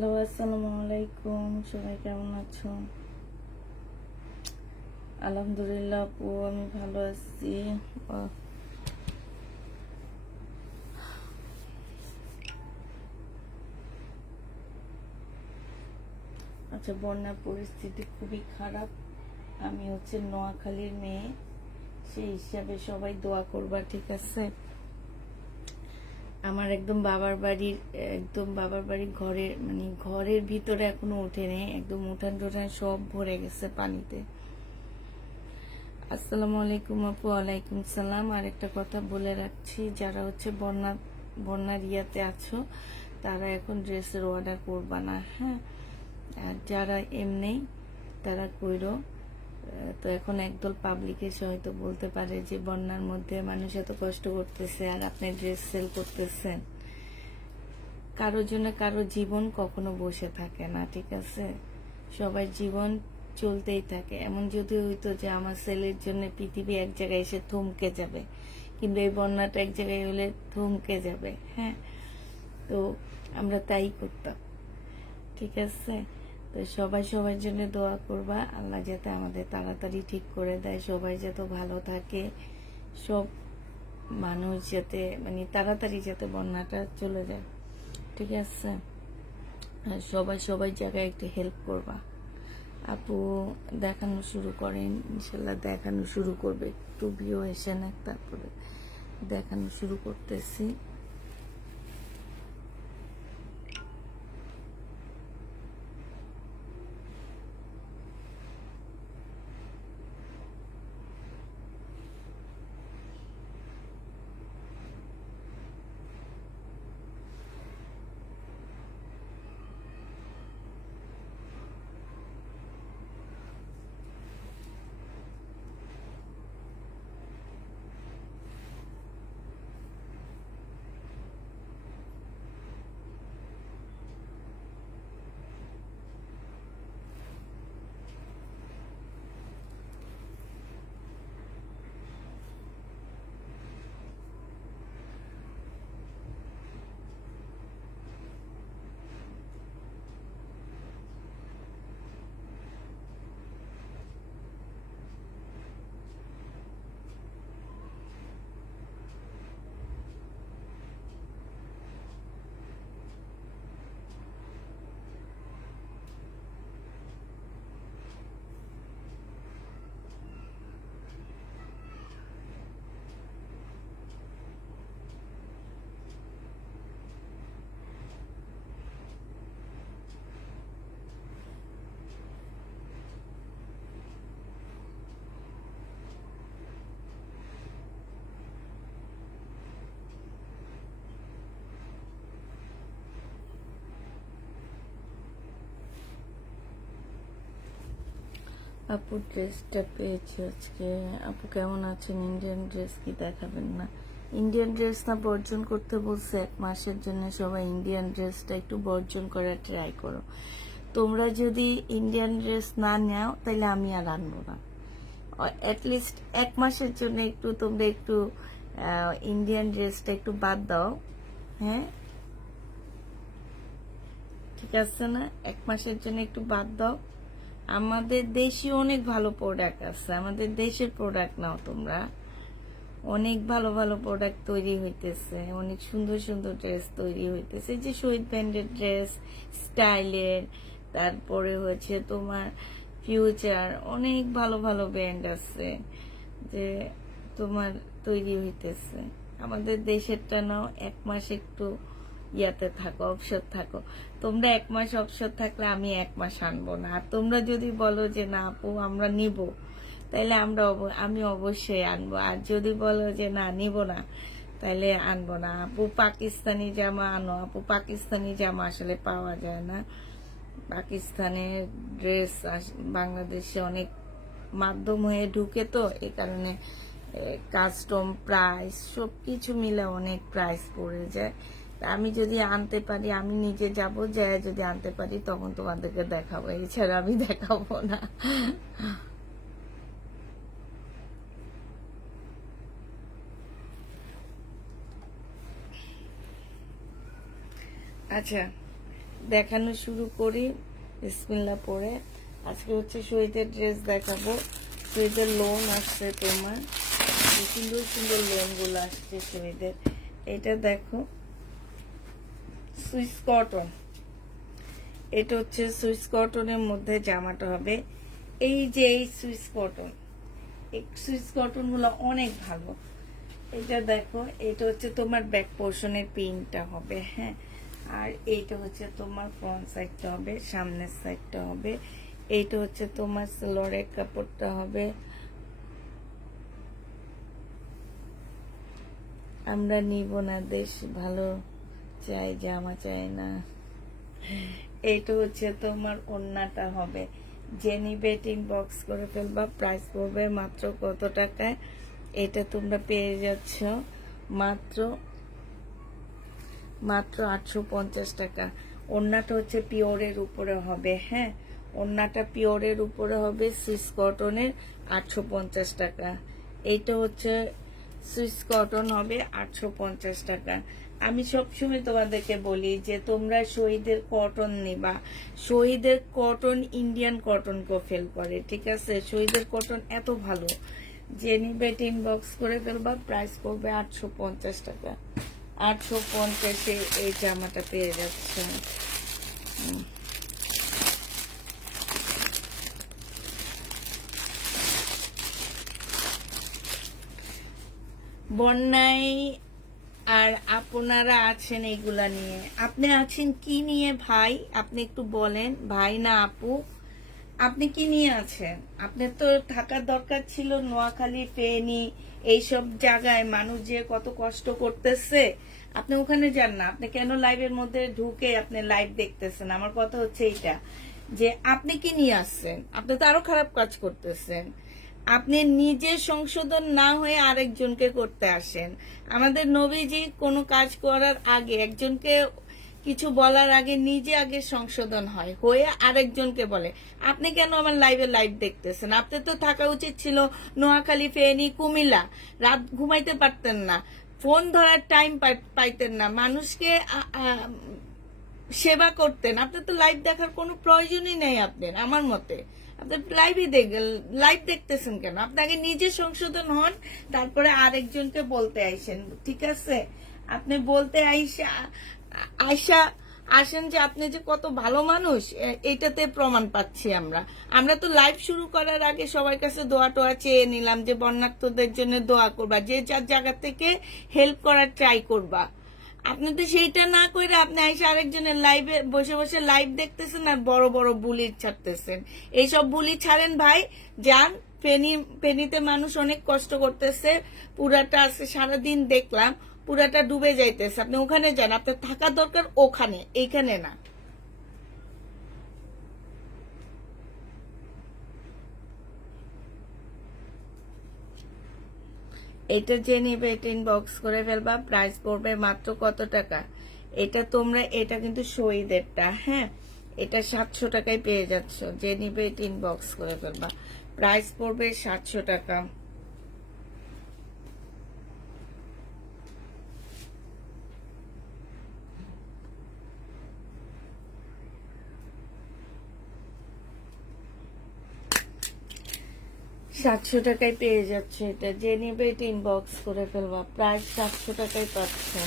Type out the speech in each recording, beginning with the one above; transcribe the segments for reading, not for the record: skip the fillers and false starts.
Hello, আসসালামু আলাইকুম। সবাই কেমন আছো? আলহামদুলিল্লাহ আপু, আমি ভালো আছি। আহ, আচ্ছা, বন্যার পরিস্থিতি খুবই খারাপ। আমি নোয়াখালীর মেয়ে, সেই হিসাবে সবাই দোয়া করবা, ঠিক আছে? আমার একদম বাবার বাড়ির ঘরের ভিতরে এখনো ওঠেনি, একদম উঠান টুঠান সব ভরে গেছে পানিতে। আসসালামু আলাইকুম আপু। ওয়ালাইকুম সালাম। আর একটা কথা বলে রাখছি, যারা বন্যার ইয়াতে আছো, তারা এখন ড্রেসের অর্ডার করবা না, হ্যাঁ? আর যারা এমনি, তারা কইরো। তো এখন একদল পাবলিক এসে হয়তো বলতে পারে যে বন্যার মধ্যে মানুষ এত কষ্ট করতেছে আর আপনি ড্রেস সেল করতেছেন। কারোর জন্য কারো জীবন কখনো বসে থাকে না, ঠিক আছে? সবার জীবন চলতেই থাকে। এমন যদি হইতো যে আমার ছেলের জন্য পৃথিবী এক জায়গায় এসে থমকে যাবে, কিন্তু এই বন্যাটা এক জায়গায় হলে থমকে যাবে, হ্যাঁ? তো আমরা তাই করতাম, ঠিক আছে? তো সবাই সবার জন্য দোয়া করবা, আল্লাহ যাতে আমাদের তাড়াতাড়ি ঠিক করে দেয়, সবাই যাতে ভালো থাকে, সব মানুষ যাতে তাড়াতাড়ি যাতে বন্যাটা চলে যায়, ঠিক আছে? আর সবাই সবাই জায়গায় একটু হেল্প করবা। আপু দেখানো শুরু করেন, ইনশাল্লাহ দেখানো শুরু করবে, একটু ভিউ এসে না, তারপরে দেখানো শুরু করতেছি। আপু ড্রেসটা পেয়েছি আজকে। আপু কেমন আছেন? ইন্ডিয়ান ড্রেস কি দেখাবেন না? ইন্ডিয়ান ড্রেস না বর্জন করতে বলছে 1 মাসের জন্য। সবাই ইন্ডিয়ান ড্রেসটা একটু বর্জন করার ট্রাই করো। তোমরা যদি ইন্ডিয়ান ড্রেস না নাও, তাহলে আমি আর আনবো না। অ্যাটলিস্ট 1 মাসের জন্য তোমরা একটু ইন্ডিয়ান ড্রেসটা একটু বাদ দাও, হ্যাঁ? ঠিক আছে না? 1 মাসের জন্য একটু বাদ দাও। আমাদের দেশে অনেক ভালো প্রোডাক্ট আছে, আমাদের দেশের প্রোডাক্ট নাও তোমরা। অনেক ভালো ভালো প্রোডাক্ট তৈরি হইতেছে, অনেক সুন্দর সুন্দর ড্রেস তৈরি হইতেছে, যে শহীদ ব্র্যান্ডের ড্রেস, স্টাইলের, তারপরে তোমার ফিউচার, অনেক ভালো ভালো ব্র্যান্ড আছে যে তোমার তৈরি হইতেছে। আমাদের দেশেরটা নাও, 1 মাস একটু ইয়াতে থাকো, অবসর থাকো। তোমরা 1 মাস অবসর থাকলে আমি 1 মাস আনবো না। আর তোমরা যদি বলো যে না আপু আমরা নিব, তাইলে আমি অবশ্যই আনবো। আর যদি বলো যে না নিব না, তাইলে আনবো না। আপু পাকিস্তানি জামা আনো। আপু পাকিস্তানি জামা আসলে পাওয়া যায় না। পাকিস্তানের ড্রেস বাংলাদেশে অনেক মাধ্যম হয়ে ঢুকে, তো এই কারণে কাস্টম প্রাইস সবকিছু মিলে অনেক প্রাইস পড়ে যায়। আমি যদি আনতে পারি, আমি নিজে যাব, যায় যদি আনতে পারি তখন তোমাদেরকে দেখাবো, এছাড়া আমি দেখাবো না। আচ্ছা, দেখানো শুরু করি বিসমিল্লাহ পরে। আজকে হচ্ছে শহীদের ড্রেস দেখাবো। শহীদের লোন আসছে, তোমার সুন্দর সুন্দর লোনগুলো আসছে শহীদের। এটা দেখো সুইস কটন, এটা হচ্ছে সুইস কটনের মধ্যে জামাটা হবে। এই যে এই সুইস কটন, এই সুইস কটন গুলো অনেক ভালো। এটা দেখো, এটা হচ্ছে তোমার ব্যাক পোর্শনের পিনটা হবে, হ্যাঁ। আর এইটা হচ্ছে তোমার ফ্রন্ট সাইডটা হবে, সামনের সাইডটা হবে। এইটা হচ্ছে তোমার সালোয়ারের কাপড়টা হবে। আমরা নিব না, দেশ ভালো চাই, জামা চাই না। এইটা হচ্ছে তোমার ওড়নাটা হবে। যে নিবে ইনবক্স করে ফেলবা। প্রাইস পড়বে মাত্র কত টাকায়? এটা তোমরা পেয়ে যাচ্ছ মাত্র 850 টাকা। ওড়নাটা হচ্ছে পিওরের উপরে হবে, হ্যাঁ, ওড়নাটা পিওরের উপরে হবে, সুইস কটনের, 850 টাকা। এইটা হচ্ছে সুইস কটন হবে 850 টাকা। আমি সবসময় তোমাদেরকে বলি যে তোমরা শহীদের কটন নিবা। শহীদের কটন ইন্ডিয়ান কটন কো ফেল করে, ঠিক আছে? শহীদের কটন এত ভালো, যে নিবে ইনবক্স করে ফেলবা। প্রাইস পড়বে 850 টাকা। 850-এ এই জামাটা পেয়ে যাচ্ছে। বন্যায় আর আপনারা আছেন এইগুলা নিয়ে। আপনি আছেন কি নিয়ে ভাই? আপনি একটু বলেন, ভাই না আপু, আপনি কি নিয়ে আছেন? আপনার তো থাকার দরকার ছিল নোয়াখালী, ফেনী, এইসব জায়গায় মানুষ যে কত কষ্ট করতেছে, আপনি ওখানে যান না। আপনি কেন লাইভের মধ্যে ঢুকে আপনি লাইভ দেখতেছেন? আমার কথা হচ্ছে এইটা, যে আপনি কি নিয়ে আসছেন? আপনি তো আরো খারাপ কাজ করতেছেন। আপনি নিজে সংশোধন না হয়ে আরেকজনকে করতে আসেন। আমাদের নবীজি কোনো কাজ করার আগে, একজনকে কিছু বলার আগে নিজে আগে সংশোধন হয়, হয়ে আরেকজনকে বলে। আপনি কেন আমার লাইভ দেখতেছেন? আপনার তো থাকা উচিত ছিল নোয়াখালী, ফেনী, কুমিল্লা। রাত ঘুমাইতে পারতেন না, ফোন ধরার টাইম পাইতেন না, মানুষকে সেবা করতেন। আপনার তো লাইভ দেখার কোনো প্রয়োজনই নেই আপনার, আমার মতে। আপনি লাইভ দেখতেছেন কেন? আপনাকে নিজে সংশোধন হন, তারপরে আরেকজনকে বলতে আইসেন, ঠিক আছে? আপনি বলতে আইসা আসেন যে আপনি যে কত ভালো মানুষ, এটাতে প্রমাণ পাচ্ছি আমরা। আমরা তো লাইভ শুরু করার আগে সবার কাছে দোয়া টোয়া চেয়ে নিলাম যে বন্যার্থদের জন্য দোয়া করবা, যে যার জায়গা থেকে হেল্প করার ট্রাই করবা। আপনি তো সেইটা না করে আপনি আইসা আরেকজনের লাইভে বসে বসে লাইভ দেখতেছেন আর বড় বড় বুলি ছাড়তেছেন। এইসব বুলি ছাড়েন ভাই, যান। ফেনীতে মানুষ অনেক কষ্ট করতেছে, পুরাটা আছে, সারাদিন দেখলাম, পুরাটা ডুবে যাইতেছে। আপনি ওখানে যান, আপনার থাকা দরকার ওখানে, এইখানে না। এটা যে নিবে এটা ইনবক্স করে ফেলবা। প্রাইস পড়বে মাত্র কত টাকা? এটা তোমরা, এটা কিন্তু শহীদেরটা, হ্যাঁ, এটা 700 টাকায় পেয়ে যাচ্ছ। যে নিবে এটা ইনবক্স করে ফেলবা। প্রাইস পড়বে 700 টাকা। সাতশো টাকায় পেয়ে যাচ্ছে এটা। যে নিবে এটা ইনবক্স করে ফেলবা। প্রাইস 700 টাকায় পাচ্ছে।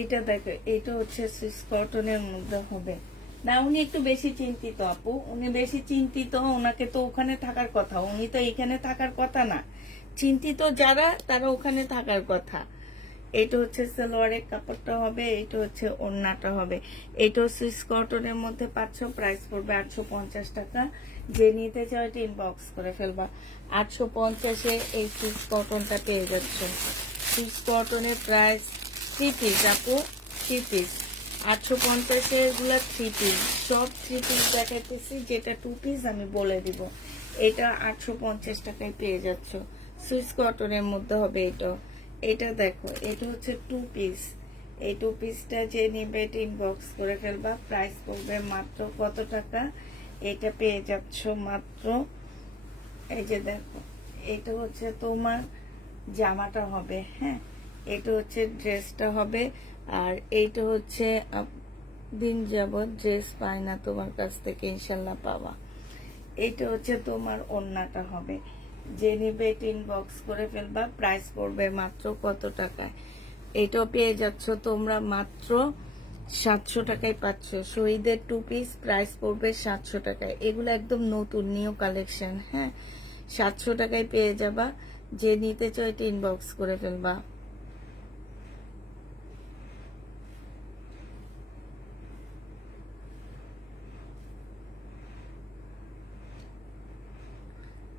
এটা দেখো, এটা হচ্ছে সুইস কটনের মধ্যে হবে না। উনি একটু বেশি চিন্তিত আপু, উনি বেশি চিন্তিত। ওনাকে তো ওখানে থাকার কথা, উনি তো এখানে থাকার কথা না। চিন্তিত যারা, তারা ওখানে থাকার কথা। এটা হচ্ছে সালোয়ারের কাপড়টা হবে, এটা হচ্ছে ওড়নাটা হবে। এটা সুইস কটনের মধ্যে পাচ্ছ। প্রাইস পড়বে 850 টাকা। যে নিতে চাও এটা ইনবক্স করে ফেলবা। 850-এ এই সুইস কটনটা পেয়ে যাচ্ছ। সুইস কটনের প্রাইস 3 পিস আপু, 3 পিস। 850-এ এগুলা 3 পিস, সব 3 পিস দেখাইতেছি। যেটা 2 পিস আমি বলে দিব। এটা 850 টাকায় পেয়ে যাচ্ছ। সুইস কটনের মধ্যে হবে এটা। এটা দেখো, এটা হচ্ছে 2 পিস। এই 2 পিসটা যে নিবে এটা ইনবক্স করে ফেলবা। প্রাইস পড়বে মাত্র কত টাকা? এটা পেয়ে যাচ্ছ মাত্র, এই যে দেখো, এটা হচ্ছে তোমার জামাটা হবে, হ্যাঁ, এটা হচ্ছে ড্রেসটা হবে। আর এইটা হচ্ছে দিন যাবত ড্রেস পাই না তোমার কাছ থেকে, ইনশাল্লাহ পাবা। এইটা হচ্ছে তোমার ওড়নাটা হবে, যে নিবে ইনবক্স করে ফেলবা। প্রাইস পড়বে মাত্র কত টাকায়? এটাও পেয়ে যাচ্ছ তোমরা মাত্র 700 টাকায় পাচ্ছ। শহীদের 2 পিস, প্রাইস পড়বে 700 টাকায়। এগুলো একদম নতুন নিউ কালেকশন, হ্যাঁ, 700 টাকায় পেয়ে যাবা। যে নিতে চাও এটা ইনবক্স করে ফেলবা।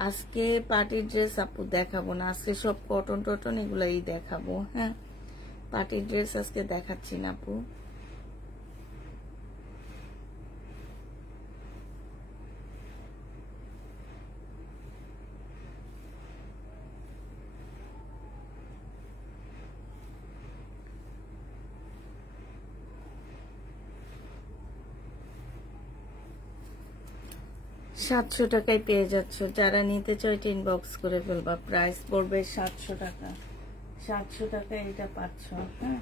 আজকে পার্টি ড্রেস আপু দেখাবো না, আজকে সব কটন টটন এগুলাই দেখাবো, হ্যাঁ, পার্টি ড্রেস আজকে দেখাচ্ছি না আপু। সাতশো টাকায় পেয়ে যাচ্ছ, যারা নিতে চাও এটা ইনবক্স করে ফেলবা। প্রাইস পড়বে 700 টাকা। 700 টাকায় এটা পাচ্ছ, হ্যাঁ,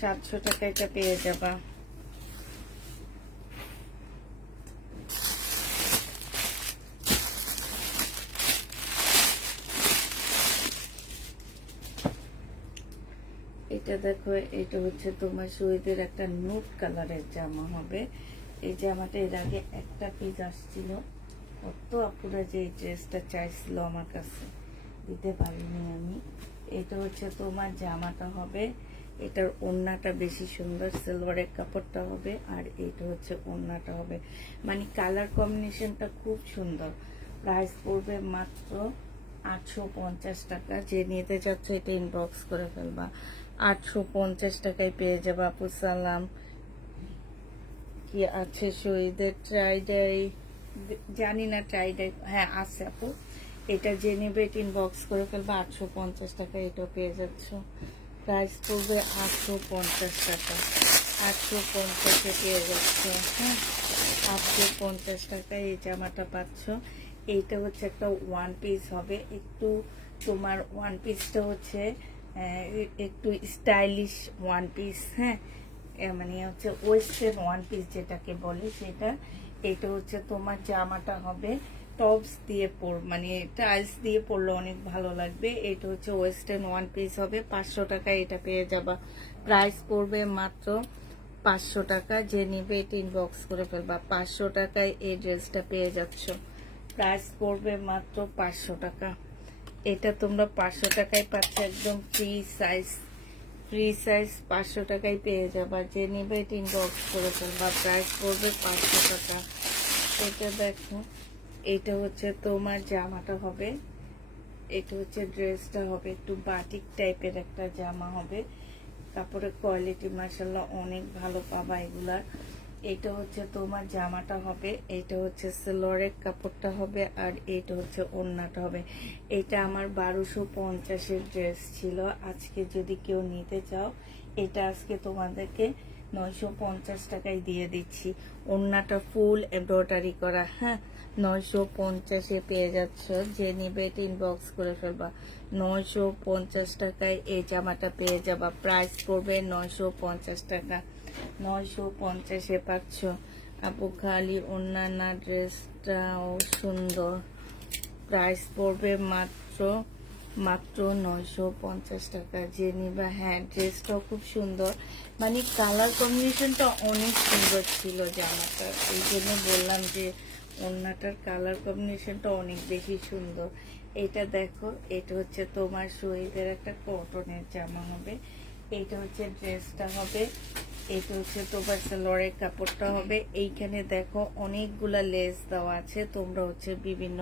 700 টাকা এটা পেয়ে যাবা। এটা দেখো, এটা হচ্ছে তোমার শহীদের একটা নুট কালারের জামা হবে। এই জামাটা এর আগে একটা পিস আসছিল, কত আপুরা যে এই ড্রেসটা চাইছিল আমার কাছে, দিতে পারিনি আমি। এটা হচ্ছে তোমার জামাটা হবে, এটার ওড়নাটা বেশি সুন্দর, সিলভারের কাপড়টা হবে, আর এটা হচ্ছে ওড়নাটা হবে, মানে কালার কম্বিনেশনটা খুব সুন্দর। প্রাইস পড়বে মাত্র 850 টাকা। যে নিতে চাচ্ছ এটা ইনবক্স করে ফেলবা। 850 টাকায় পেয়ে যাবে আপু। সালাম, কি আছে শহীদের? ট্রাইডাই, জানি না ট্রাইডাই, হ্যাঁ আছে আপু। এটা যে নেবে এটা ইনবক্স করে ফেলবে। 850 টাকা এটাও পেয়ে যাচ্ছ। প্রাইস পড়বে 850 টাকা। 850-এ পেয়ে যাচ্ছ, হ্যাঁ, 850 টাকায় এই জামাটা পাচ্ছ। এইটা হচ্ছে একটা ওয়ান পিস হবে, একটু তোমার ওয়ান পিসটা হচ্ছে একটু স্টাইলিশ ওয়ান পিস, হ্যাঁ, মানে হচ্ছে ওয়েস্টার্ন ওয়ান পিস যেটাকে বলে সেটা। এটা হচ্ছে তোমার জামাটা হবে টপস দিয়ে মানে টাইলস দিয়ে পরলে অনেক ভালো লাগবে। এটা হচ্ছে ওয়েস্টার্ন ওয়ান পিস হবে, 500 টাকা এটা পেয়ে যাবা। প্রাইস পড়বে মাত্র 500 টাকা। যে নিবে এটা ইনবক্স করে ফেলবা। 500 টাকায় এই ড্রেসটা পেয়ে যাচ্ছ। প্রাইস পড়বে মাত্র 500 টাকা। এটা তোমরা 500 টাকায় পাচ্ছ, একদম ফ্রি সাইজ। ফ্রি সাইজ 500 টাকায় পেয়ে যাবা। যে নিবে এটা ইনবক্স করে ফেলবা। প্রাইস পড়বে 500 টাকা। এটা দেখো, এটা হচ্ছে তোমার জামাটা হবে, এটা হচ্ছে ড্রেসটা হবে, একটু বাটিক টাইপের একটা জামা হবে। কাপড়ের কোয়ালিটি মাশাআল্লাহ অনেক ভালো পাবা এগুলার। এটা হচ্ছে তোমার জামাটা হবে, এটা হচ্ছে সিলভারের কাপড়টা হবে, আর এটা হচ্ছে ওড়নাটা হবে। এটা আমার 1250-এর ড্রেস ছিল। আজকে যদি কেউ নিতে চাও এটা আজকে তোমাদেরকে 950 টাকায় দিয়ে দিচ্ছি। ওড়নাটা ফুল এমব্রয়ডারি করা, হ্যাঁ, 950-এ পেয়ে যাচ্ছ। যে নিবে এটা ইনবক্স করে ফেলবা। 950 টাকায় এই জামাটা পেয়ে যাবা। প্রাইস পড়বে 950 টাকা। 950-এ পাচ্ছ আপু। খালি অন্যান্য ড্রেসটাও সুন্দর। প্রাইস পড়বে মাত্র 950 টাকা। যে নিবা, হ্যাঁ, ড্রেসটাও খুব সুন্দর, মানে কালার কম্বিনেশনটা অনেক সুন্দর ছিল জামাটা, এই জন্য বললাম যে ওড়নাটার কালার কম্বিনেশনটা অনেক বেশি সুন্দর। এটা দেখো, এটা হচ্ছে তোমার শহীদের একটা কটনের জামা হবে। এটা হচ্ছে ড্রেসটা হবে, এটা হচ্ছে তোমার সালোয়ারের কাপড়টা হবে। এইখানে দেখো অনেকগুলা লেস দেওয়া আছে, তোমরা হচ্ছে বিভিন্ন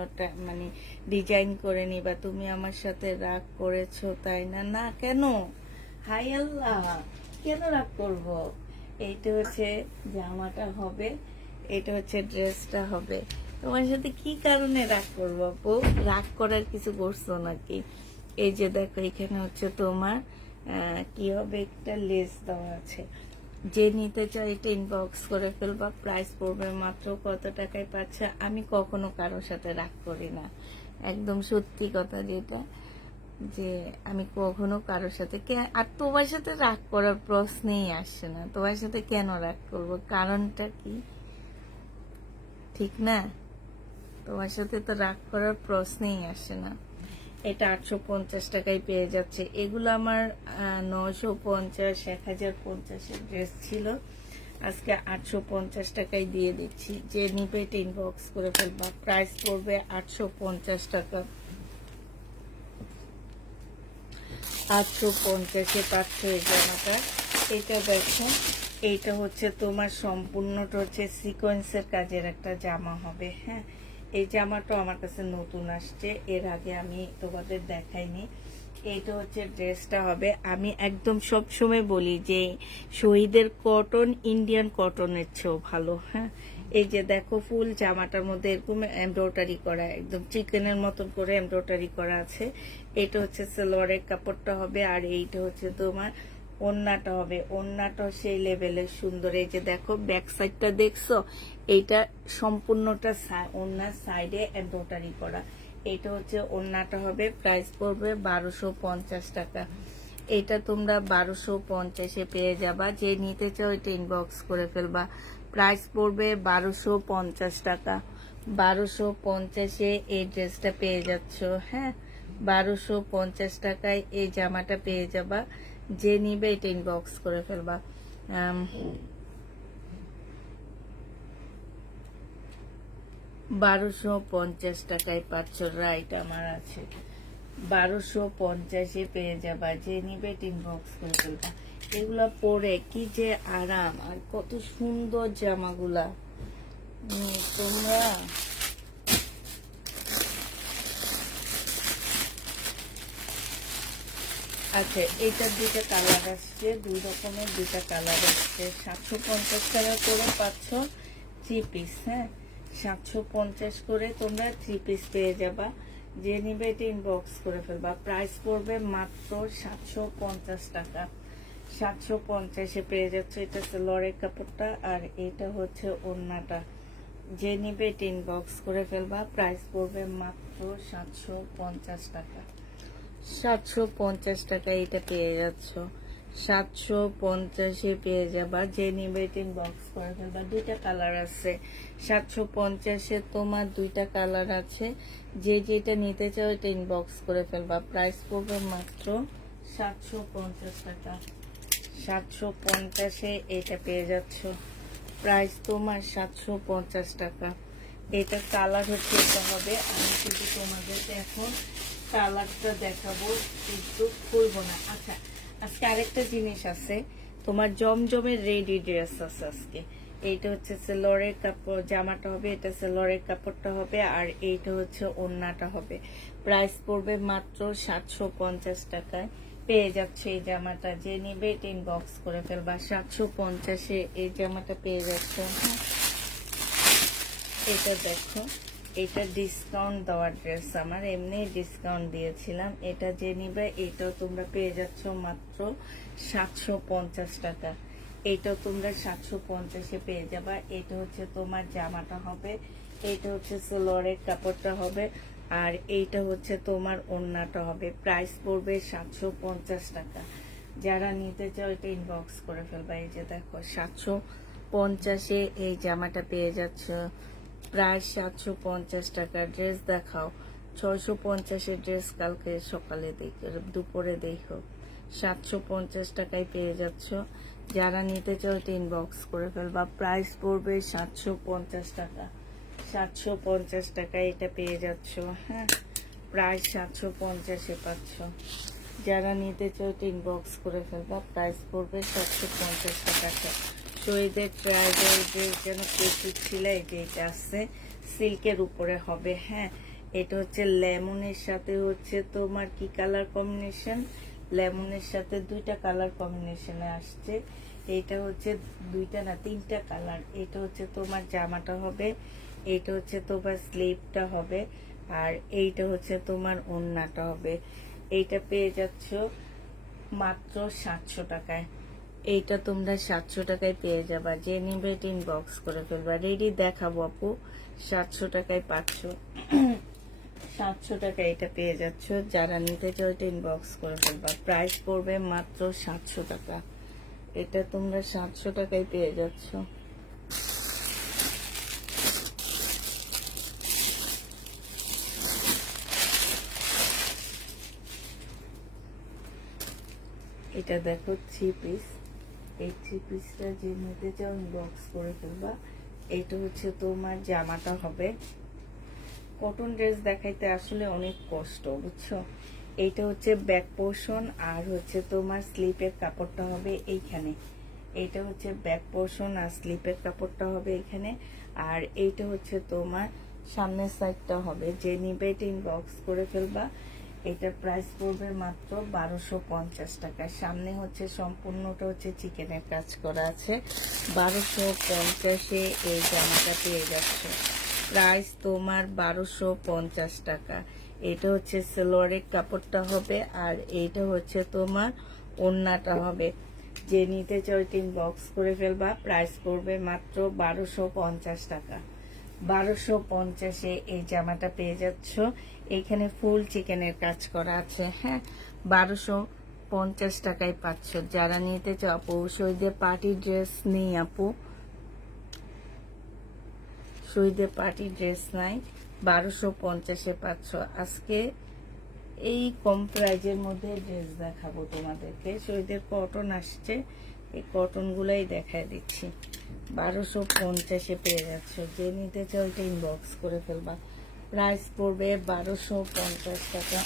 মানে ডিজাইন করে নিবা। তুমি আমার সাথে রাগ করেছো তাই না? না, কেন? হাই আল্লাহ, কেন রাগ করব? এইটা হচ্ছে জামাটা হবে, এটা হচ্ছে ড্রেসটা হবে। তোমার সাথে কি কারণে রাগ করবো আপু? রাগ করার কিছু করছো নাকি? এই যে দেখো, এখানে হচ্ছে তোমার কি হবে, একটা লেস দেওয়া আছে। যে নিতে চাই এটা ইনবক্স করে ফেলবা, প্রাইস পড়বে মাত্র কত টাকায় পাচ্ছে। আমি কখনো কারোর সাথে রাগ করি না, একদম সত্যি কথা যেটা, যে আমি কখনো কারোর সাথে আর তোমার সাথে রাগ করার প্রশ্নেই আসছে না। তোমার সাথে কেন রাগ করব, কারণটা কি, ঠিক না? তোমার সাথে তো রাগ করার প্রশ্নেই আসে না। এটা 850 টাকায় পেয়ে যাচ্ছে। এগুলো আমার 950, 1050 ড্রেস ছিল, আজকে 850 টাকায় দিয়ে দিচ্ছি। যে নিবে এটা ইনবক্স করে ফেলবা, প্রাইস পড়বে 850 টাকা। 850-এ পাচ্ছ এই জামাটা। এটা দেখো, এইটা হচ্ছে তোমার সম্পূর্ণটা হচ্ছে সিকোয়েন্সের কাজের একটা জামা হবে। হ্যাঁ, এই জামাটা আমার কাছে নতুন আসছে, এর আগে আমি তোমাদের দেখাইনি। এইটা হচ্ছে ড্রেসটা হবে। আমি একদম সব সময় বলি যে শহীদের কটন ইন্ডিয়ান কটনের চেয়েও ভালো। হ্যাঁ, এই যে দেখো ফুল জামাটার মধ্যে এরকম এমব্রয়ডারি করা, একদম চিকেনের মতন করে এমব্রয়ডারি করা আছে। এটা হচ্ছে সালোয়ারের কাপড়টা হবে, আর এইটা হচ্ছে তোমার ওড়নাটা হবে। ওড়নাটা সেই লেভেলের সুন্দর। এই যে দেখো ব্যাক সাইডটা দেখছো, এইটা সম্পূর্ণটা ওড়নার সাইডে এমব্রয়ডারি করা। এটা হচ্ছে ওড়নাটা হবে, প্রাইস পড়বে 1250 টাকা। এটা তোমরা 1250-এ পেয়ে যাবা। যে নিতে চাও এটা ইনবক্স করে ফেলবা, প্রাইস পড়বে 1250 টাকা। 1250-এ এই ড্রেসটা পেয়ে যাচ্ছ। হ্যাঁ, 1250 টাকায় এই জামাটা পেয়ে যাবা। যে নিবে এটা ইনবক্স করে ফেলবা। 1250 টাকায় পাচ্ছ, রাইট, আমার আছে। 1250-এ পেয়ে যাবা। যে নিবে ইনবক্স করে ফেলবা। এগুলা পরে কি যে আরাম, আর কত সুন্দর জামাগুলা। তোমরা আচ্ছা, এইটার দুইটা কালার আসছে, দুই রকমের দুইটা কালার আসছে। 750 টাকা করে পাচ্ছ 3 পিস। হ্যাঁ, 750 করে তোমরা 3 পিস পেয়ে যাবা। যে নিবে এটা ইনবক্স করে ফেলবা, প্রাইস পড়বে মাত্র 750 টাকা। 750-এ পেয়ে যাচ্ছে। এটা হচ্ছে লরের কাপড়টা, আর এটা হচ্ছে ওড়নাটা। যে নিবে এটা ইনবক্স করে ফেলবা, প্রাইস পড়বে মাত্র 750 টাকা। 750 টাকা এটা পেয়ে যাচ্ছ। 750-এ পেয়ে যাবা। যে নিবে ইনবক্স করে ফেলবা। দুইটা কালার আছে 750-এ, তোমার দুইটা কালার আছে। যে যেটা নিতে চাও এটা ইনবক্স করে ফেলবা, প্রাইস পড়বে মাত্র 750 টাকা। 750-এ এটা পেয়ে যাচ্ছ, প্রাইস তোমার 750 টাকা। এটা কালার হচ্ছে এটা হবে। আমি কিন্তু তোমাদেরকে এখন কালারটা দেখাবো, কিন্তু খুলবো না। আচ্ছা, আজকে আরেকটা জিনিস আছে, তোমার জমজমের রেডি ড্রেস আছে আজকে। এইটা হচ্ছে সেলরের কাপড়, জামাটা হবে, এটা সেলরের কাপড়টা হবে, আর এইটা হচ্ছে ওড়নাটা হবে। প্রাইস পড়বে মাত্র 750 টাকায় পেয়ে যাচ্ছে এই জামাটা। যে নিবে এটা ইনবক্স করে ফেলবা। 750-এ এই জামাটা পেয়ে যাচ্ছে। এটা দেখো, এটা ডিসকাউন্ট দেওয়ার ড্রেস, আমার এমনি ডিসকাউন্ট দিয়েছিলাম। এটা যে নিবে এটাও তোমরা পেয়ে যাচ্ছ মাত্র 750 টাকা। এইটাও তোমরা 750-এ পেয়ে যাবা। এটা হচ্ছে তোমার জামাটা হবে, এইটা হচ্ছে সালোয়ারের কাপড়টা হবে, আর এইটা হচ্ছে তোমার ওড়নাটা হবে। প্রাইস পড়বে 750 টাকা। যারা নিতে চাও এটা ইনবক্স করে ফেলবা। এই যে দেখো 750-এ এই জামাটা পেয়ে যাচ্ছ, প্রায় 750 টাকা। ড্রেস দেখাও। 650-এর ড্রেস কালকে সকালে দুপুরে দেখো। 750 টাকায় পেয়ে যাচ্ছ। যারা নিতে চাও এটা ইনবক্স করে ফেলবা, প্রাইস পড়বে 750 টাকা। 750 টাকায় এটা পেয়ে যাচ্ছ। হ্যাঁ, প্রাইস 750-এ পাচ্ছ। যারা নিতে চাও এটা ইনবক্স করে ফেলবা, প্রাইস পড়বে 750 টাকা। শহীদের ট্রাইবাল ড্রেস যেন প্রচুর ছিল, এই যে এটা আসছে সিল্কের উপরে হবে। হ্যাঁ, এটা হচ্ছে লেমনের সাথে হচ্ছে তোমার কি কালার কম্বিনেশন, লেমনের সাথে দুইটা কালার কম্বিনেশনে আসছে। এইটা হচ্ছে দুইটা না তিনটা কালার। এটা হচ্ছে তোমার জামাটা হবে, এইটা হচ্ছে তোমার স্লিভটা হবে, আর এইটা হচ্ছে তোমার ওড়নাটা হবে। এইটা পেয়ে যাচ্ছ মাত্র 700 টাকায়। এইটা তোমরা 700 টাকায় পেয়ে যাবা, যে নিবে ইনবক্স করে ফেলবা। রেডি দেখাবো আপু, 700 টাকায় পাচ্ছ। 700 টাকা এটা পেয়ে যাচ্ছ, যারা নিতে চাও এটা ইনবক্স করে ফেলবা। প্রাইস পড়বে মাত্র 700 টাকা। এটা তোমরা 700 টাকায় পেয়ে যাচ্ছ। এটা দেখো 3 পিস, এই 3 পিসটা যে নিতে চাও ইনবক্স করে ফেলবা। এটা হচ্ছে তোমার জামাটা হবে। কটন ড্রেস দেখাইতে আসলে অনেক কষ্ট, বুঝছো। এইটা হচ্ছে ব্যাক পোর্শন, আর হচ্ছে তোমার স্লিপের কাপড়টা হবে এইখানে। এইটা হচ্ছে ব্যাক পোর্শন আর স্লিপের কাপড়টা হবে এখানে। আর এইটা হচ্ছে তোমার সামনের সাইডটা হবে। যে নিবে এটা ইনবক্স করে ফেলবা। এটার প্রাইস পড়বে মাত্র 1250 টাকা। সামনে হচ্ছে সম্পূর্ণটা হচ্ছে চিকেনের কাজ করা আছে। 1250-এ এই জামাটা পেয়ে যাচ্ছে। প্রাইস তোমার 1250 টাকা। এটা হচ্ছে সালোয়ারের কাপড়টা হবে, আর এইটা হচ্ছে তোমার ওড়নাটা হবে। যে নিতে চাও ইনবক্স করে ফেলবা। প্রাইস পড়বে মাত্র 1250 টাকা। 1250-এ এই জামাটা পেয়ে যাচ্ছ। এখানে ফুল চিকেনের কাজ করা আছে। হ্যাঁ, 1250 টাকায় পাচ্ছ। যারা নিতে চাও আপু, শহীদের পার্টি ড্রেস নেই আপু, শহীদের পার্টি ড্রেস নাই, 1250-এ পাচ্ছ। আজকে এই কম প্রাইজের মধ্যে ড্রেস দেখাবো তোমাদেরকে। শহীদের কটন আসছে, এই কটন গুলাই দেখায় দিচ্ছি। 1250-এ পেয়ে যাচ্ছ। যে নিতে চাও এটা ইনবক্স করে ফেলবা। প্রাইস পড়বে 1250 টাকা।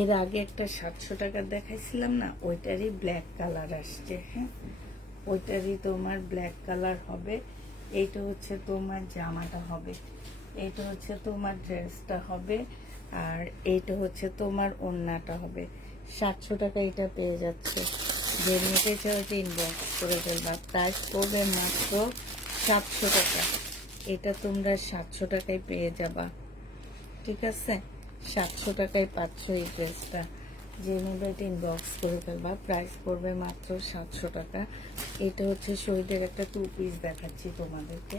এর আগে একটা 700 টাকার দেখাইছিলাম না, ওইটারই ব্ল্যাক কালার আসছে। হ্যাঁ, ওইটারই তোমার ব্ল্যাক কালার হবে। এইটা হচ্ছে তোমার জামাটা হবে, এইটা হচ্ছে তোমার ড্রেসটা হবে, আর এইটা হচ্ছে তোমার ওড়নাটা হবে। 700 টাকা এটা পেয়ে যাচ্ছে। যে নিতে চাও এটা ইনবক্স করে ফেলবা। প্রাইস পড়বে মাত্র 700 টাকা। এটা তোমরা 700 টাকায় পেয়ে যাবা, ঠিক আছে। 700 টাকায় পাচ্ছ এই ড্রেসটা। যে নেবে এটা ইনবক্স করে ফেলবা। প্রাইস পড়বে মাত্র 700 টাকা। এটা হচ্ছে শহীদের একটা 2 পিস দেখাচ্ছি তোমাদেরকে।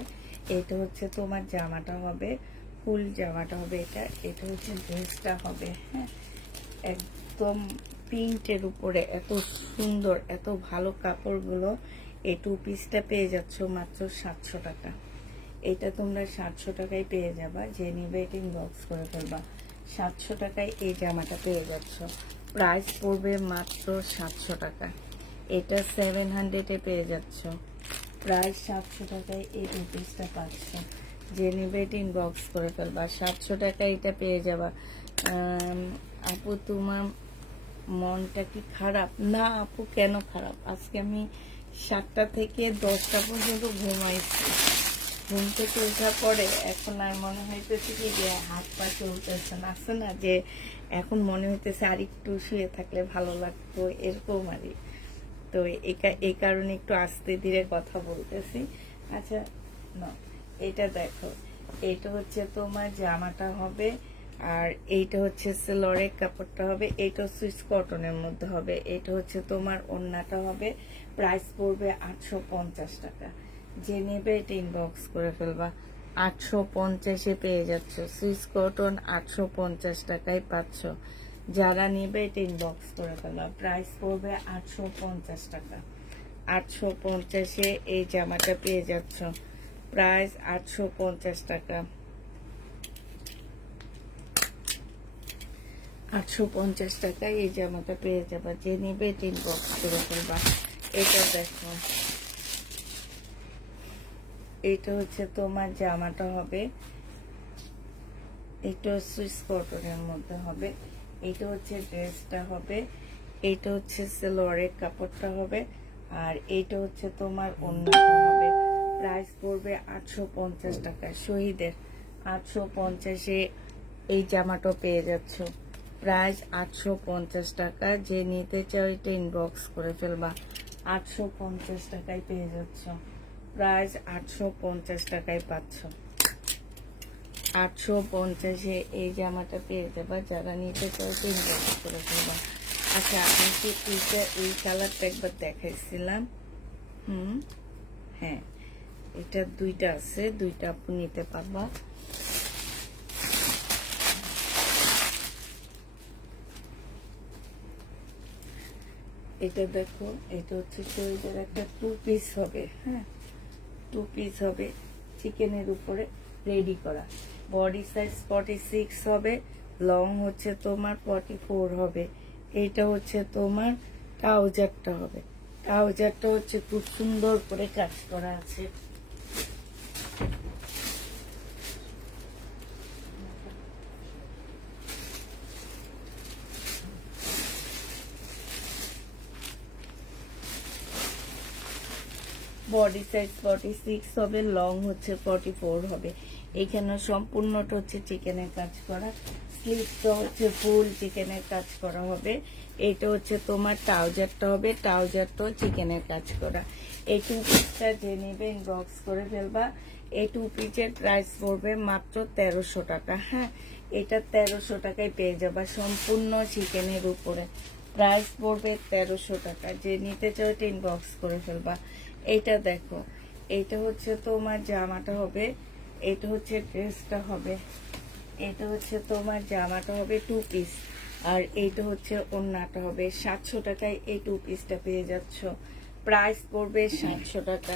এটা হচ্ছে তোমার জামাটা হবে, ফুল জামাটা হবে এটা। এটা হচ্ছে ড্রেসটা হবে। হ্যাঁ, একদম প্রিন্টের উপরে এত সুন্দর, এত ভালো কাপড়গুলো। এই 2 পিসটা পেয়ে যাচ্ছ মাত্র 700 টাকা। এটা তোমরা 700 টাকায় পেয়ে যাবা। যে নিবে এটা ইনবক্স করে ফেলবা। 700 টাকায় এই জামাটা পেয়ে যাচ্ছ। প্রাইস পড়বে মাত্র 700 টাকা। এটা 700-এ পেয়ে যাচ্ছ। প্রাইস 700 টাকায় এই 2 পিসটা পাচ্ছ। যে নিবে এটা ইনবক্স করে ফেলবা। 700 টাকায় এটা পেয়ে যাবা। আপু তোমার মনটা কি খারাপ? না আপু, কেন খারাপ? আজকে আমি 7টা থেকে 10টা পর্যন্ত ঘুমাইছি। ঘুম থেকে ওঠার পরে এখন আর মনে হইতেছে কি যে হাত পা চলতেছে না, আছে না যে এখন মনে হইতেছে আর একটু শুয়ে থাকলে ভালো লাগতো, এরকম আর। তো এই কারণে একটু আস্তে ধীরে কথা বলতেছি। আচ্ছা না, এটা দেখো, এটা হচ্ছে তোমার জামাটা হবে, আর এইটা হচ্ছে লরের কাপড়টা হবে। এইটা সুইস কটনের মধ্যে হবে। এটা হচ্ছে তোমার ওড়নাটা হবে। প্রাইস পড়বে 850 টাকা। যে নেবে এটা ইনবক্স করে ফেলবা। 850-এ পেয়ে যাচ্ছ। সুইস কটন 850 টাকায় পাচ্ছ। যারা নেবে এটা ইনবক্স করে ফেলবা। প্রাইস পড়বে 850 টাকা। 850-এ এই জামাটা পেয়ে যাচ্ছ। প্রাইস 850 টাকা। 850 টাকায় এই জামাটা পেয়ে যাবা। যে নিবে এটা ইনবক্স করে ফেলবা। এটা দেখো, এটা হচ্ছে তোমার জামাটা হবে। এটা সুইস কটনের মধ্যে হবে। এটা হচ্ছে ড্রেসটা হবে। এইটা হচ্ছে সালোয়ারের কাপড়টা হবে, আর এইটা হচ্ছে তোমার ওড়নাটা হবে। প্রাইস পড়বে 850 টাকা। শহীদের 850-এ এই জামাটা পেয়ে যাচ্ছ। প্রাইস 850 টাকা। যে নিতে চাও এটা ইনবক্স করে ফেলবা। 850 টাকায় পেয়ে যাচ্ছ। প্রাইস 850 টাকায় পাচ্ছ। 850-এ এই জামাটা পেয়ে যাবা। যারা নিতে চাও ইনবক্স করে ফেলবা। আচ্ছা, আপনাকে এই কালারটা একবার দেখাইছিলাম। হ্যাঁ, এটা দুইটা আছে, দুইটা আপনি নিতে পারবা। এটা দেখো, এটা হচ্ছে শরীরের একটা 2 পিস হবে। হ্যাঁ, 2 পিস হবে, চিকেনের উপরে রেডি করা। বডি সাইজ 46 হবে, লং হচ্ছে তোমার 44 হবে। এইটা হচ্ছে তোমার ট্রাউজারটা হবে। ট্রাউজারটা হচ্ছে খুব সুন্দর করে কাজ করা আছে। বডি সাইজ 46 হবে, লং হচ্ছে 44 হবে। এখানে সম্পূর্ণটা হচ্ছে চিকেনের কাজ করা। স্লিভটা হচ্ছে ফুল চিকেনের কাজ করা হবে। এটা হচ্ছে তোমার ট্রাউজারটা হবে, ট্রাউজারটাও চিকেনের কাজ করা। এই 2 পিসটা যে নেবে ইনবক্স করে ফেলবা। এই 2 পিসের প্রাইস পড়বে মাত্র 1300 টাকা। হ্যাঁ, এটা 1300 টাকায় পেয়ে যাবা, সম্পূর্ণ চিকেনের উপরে। প্রাইস পড়বে 1300 টাকা। যে নিতে চাও এটা ইনবক্স করে ফেলবা। এইটা দেখো, এইটা হচ্ছে তোমার জামাটা হবে, এটা হচ্ছে ড্রেসটা হবে। এটা হচ্ছে তোমার জামাটা হবে 2 পিস, আর এইটা হচ্ছে ওড়নাটা হবে। 700 টাকায় এই 2 পিসটা পেয়ে যাচ্ছ। প্রাইস পড়বে 700 টাকা।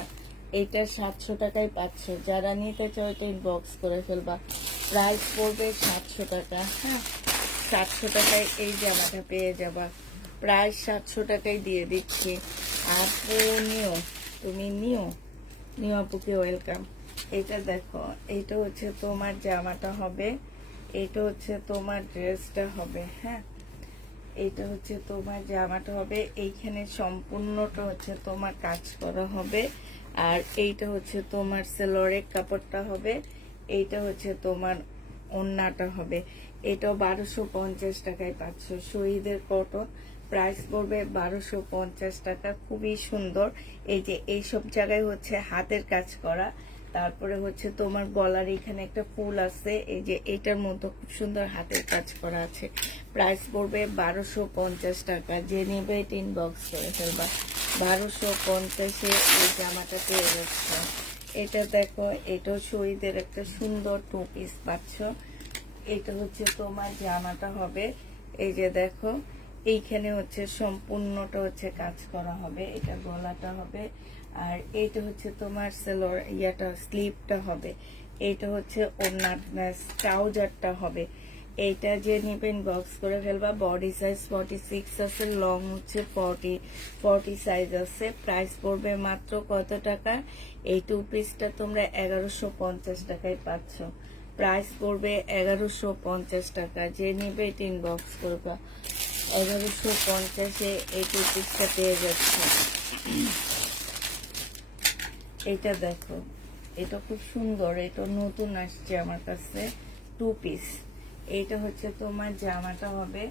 এটা 700 টাকায় পাচ্ছ। যারা নিতে চাও এটা ইনবক্স করে ফেলবা। প্রাইস পড়বে 700 টাকা। হ্যাঁ, 700 টাকায় এই জামাটা পেয়ে যাবা। প্রাইস 700 টাকায় দিয়ে দিচ্ছি। আপু নিও, তুমি নিও আপুকে ওয়েলকাম। এটা দেখো, এটা হচ্ছে তোমার জামাটা হবে, এটা হচ্ছে তোমার ড্রেসটা হবে। হ্যাঁ, এটা হচ্ছে তোমার জামাটা হবে। এইখানে সম্পূর্ণটা হচ্ছে তোমার কাজ করা হবে। আর এইটা হচ্ছে তোমার সেলোয়ারের কাপড়টা হবে। এইটা হচ্ছে তোমার ওড়নাটা হবে। এটাও 1250 টাকায় পাচ্ছ। শহীদের কটন, প্রাইস পড়বে 1250 টাকা। খুবই সুন্দর। এই যে এইসব জায়গায় হচ্ছে হাতের কাজ করা। তারপরে হচ্ছে তোমার গলার এখানে একটা ফুল আছে, এই যে এটার মধ্যে খুব সুন্দর হাতের কাজ করা আছে। প্রাইস পড়বে 1250 টাকা। যে নেবে এটা ইনবক্স করে ফেলবা। 1250-এ এই জামাটা পেয়ে যাচ্ছে। এটা দেখো, এটাও শহীদের একটা সুন্দর 2 পিস পাচ্ছ। এটা হচ্ছে তোমার জামাটা হবে। এই যে দেখো, এইখানে হচ্ছে সম্পূর্ণটা হচ্ছে কাজ করা হবে। এটা গলাটা হবে, আর এইটা হচ্ছে তোমার সেলোর স্লিভটা হবে। এইটা হচ্ছে ওড়নার ট্রাউজারটা হবে। এইটা যে নেবেন বক্স করে ফেলবা। বডি সাইজ 46 আছে, লং হচ্ছে 40 সাইজ আছে। প্রাইস পড়বে মাত্র কত টাকা? এই 2 পিসটা তোমরা 1150 টাকায় পাচ্ছ। প্রাইস পড়বে 1150 টাকা। যে নেবে এটা ইনবক্স করবা। 1150-এ এই 2 পিসটা পেয়ে যাচ্ছে। এটা দেখো, এটা খুব সুন্দর, এটা নতুন আসছে আমার কাছে। 2 পিস। এইটা হচ্ছে তোমার জামাটা হবে,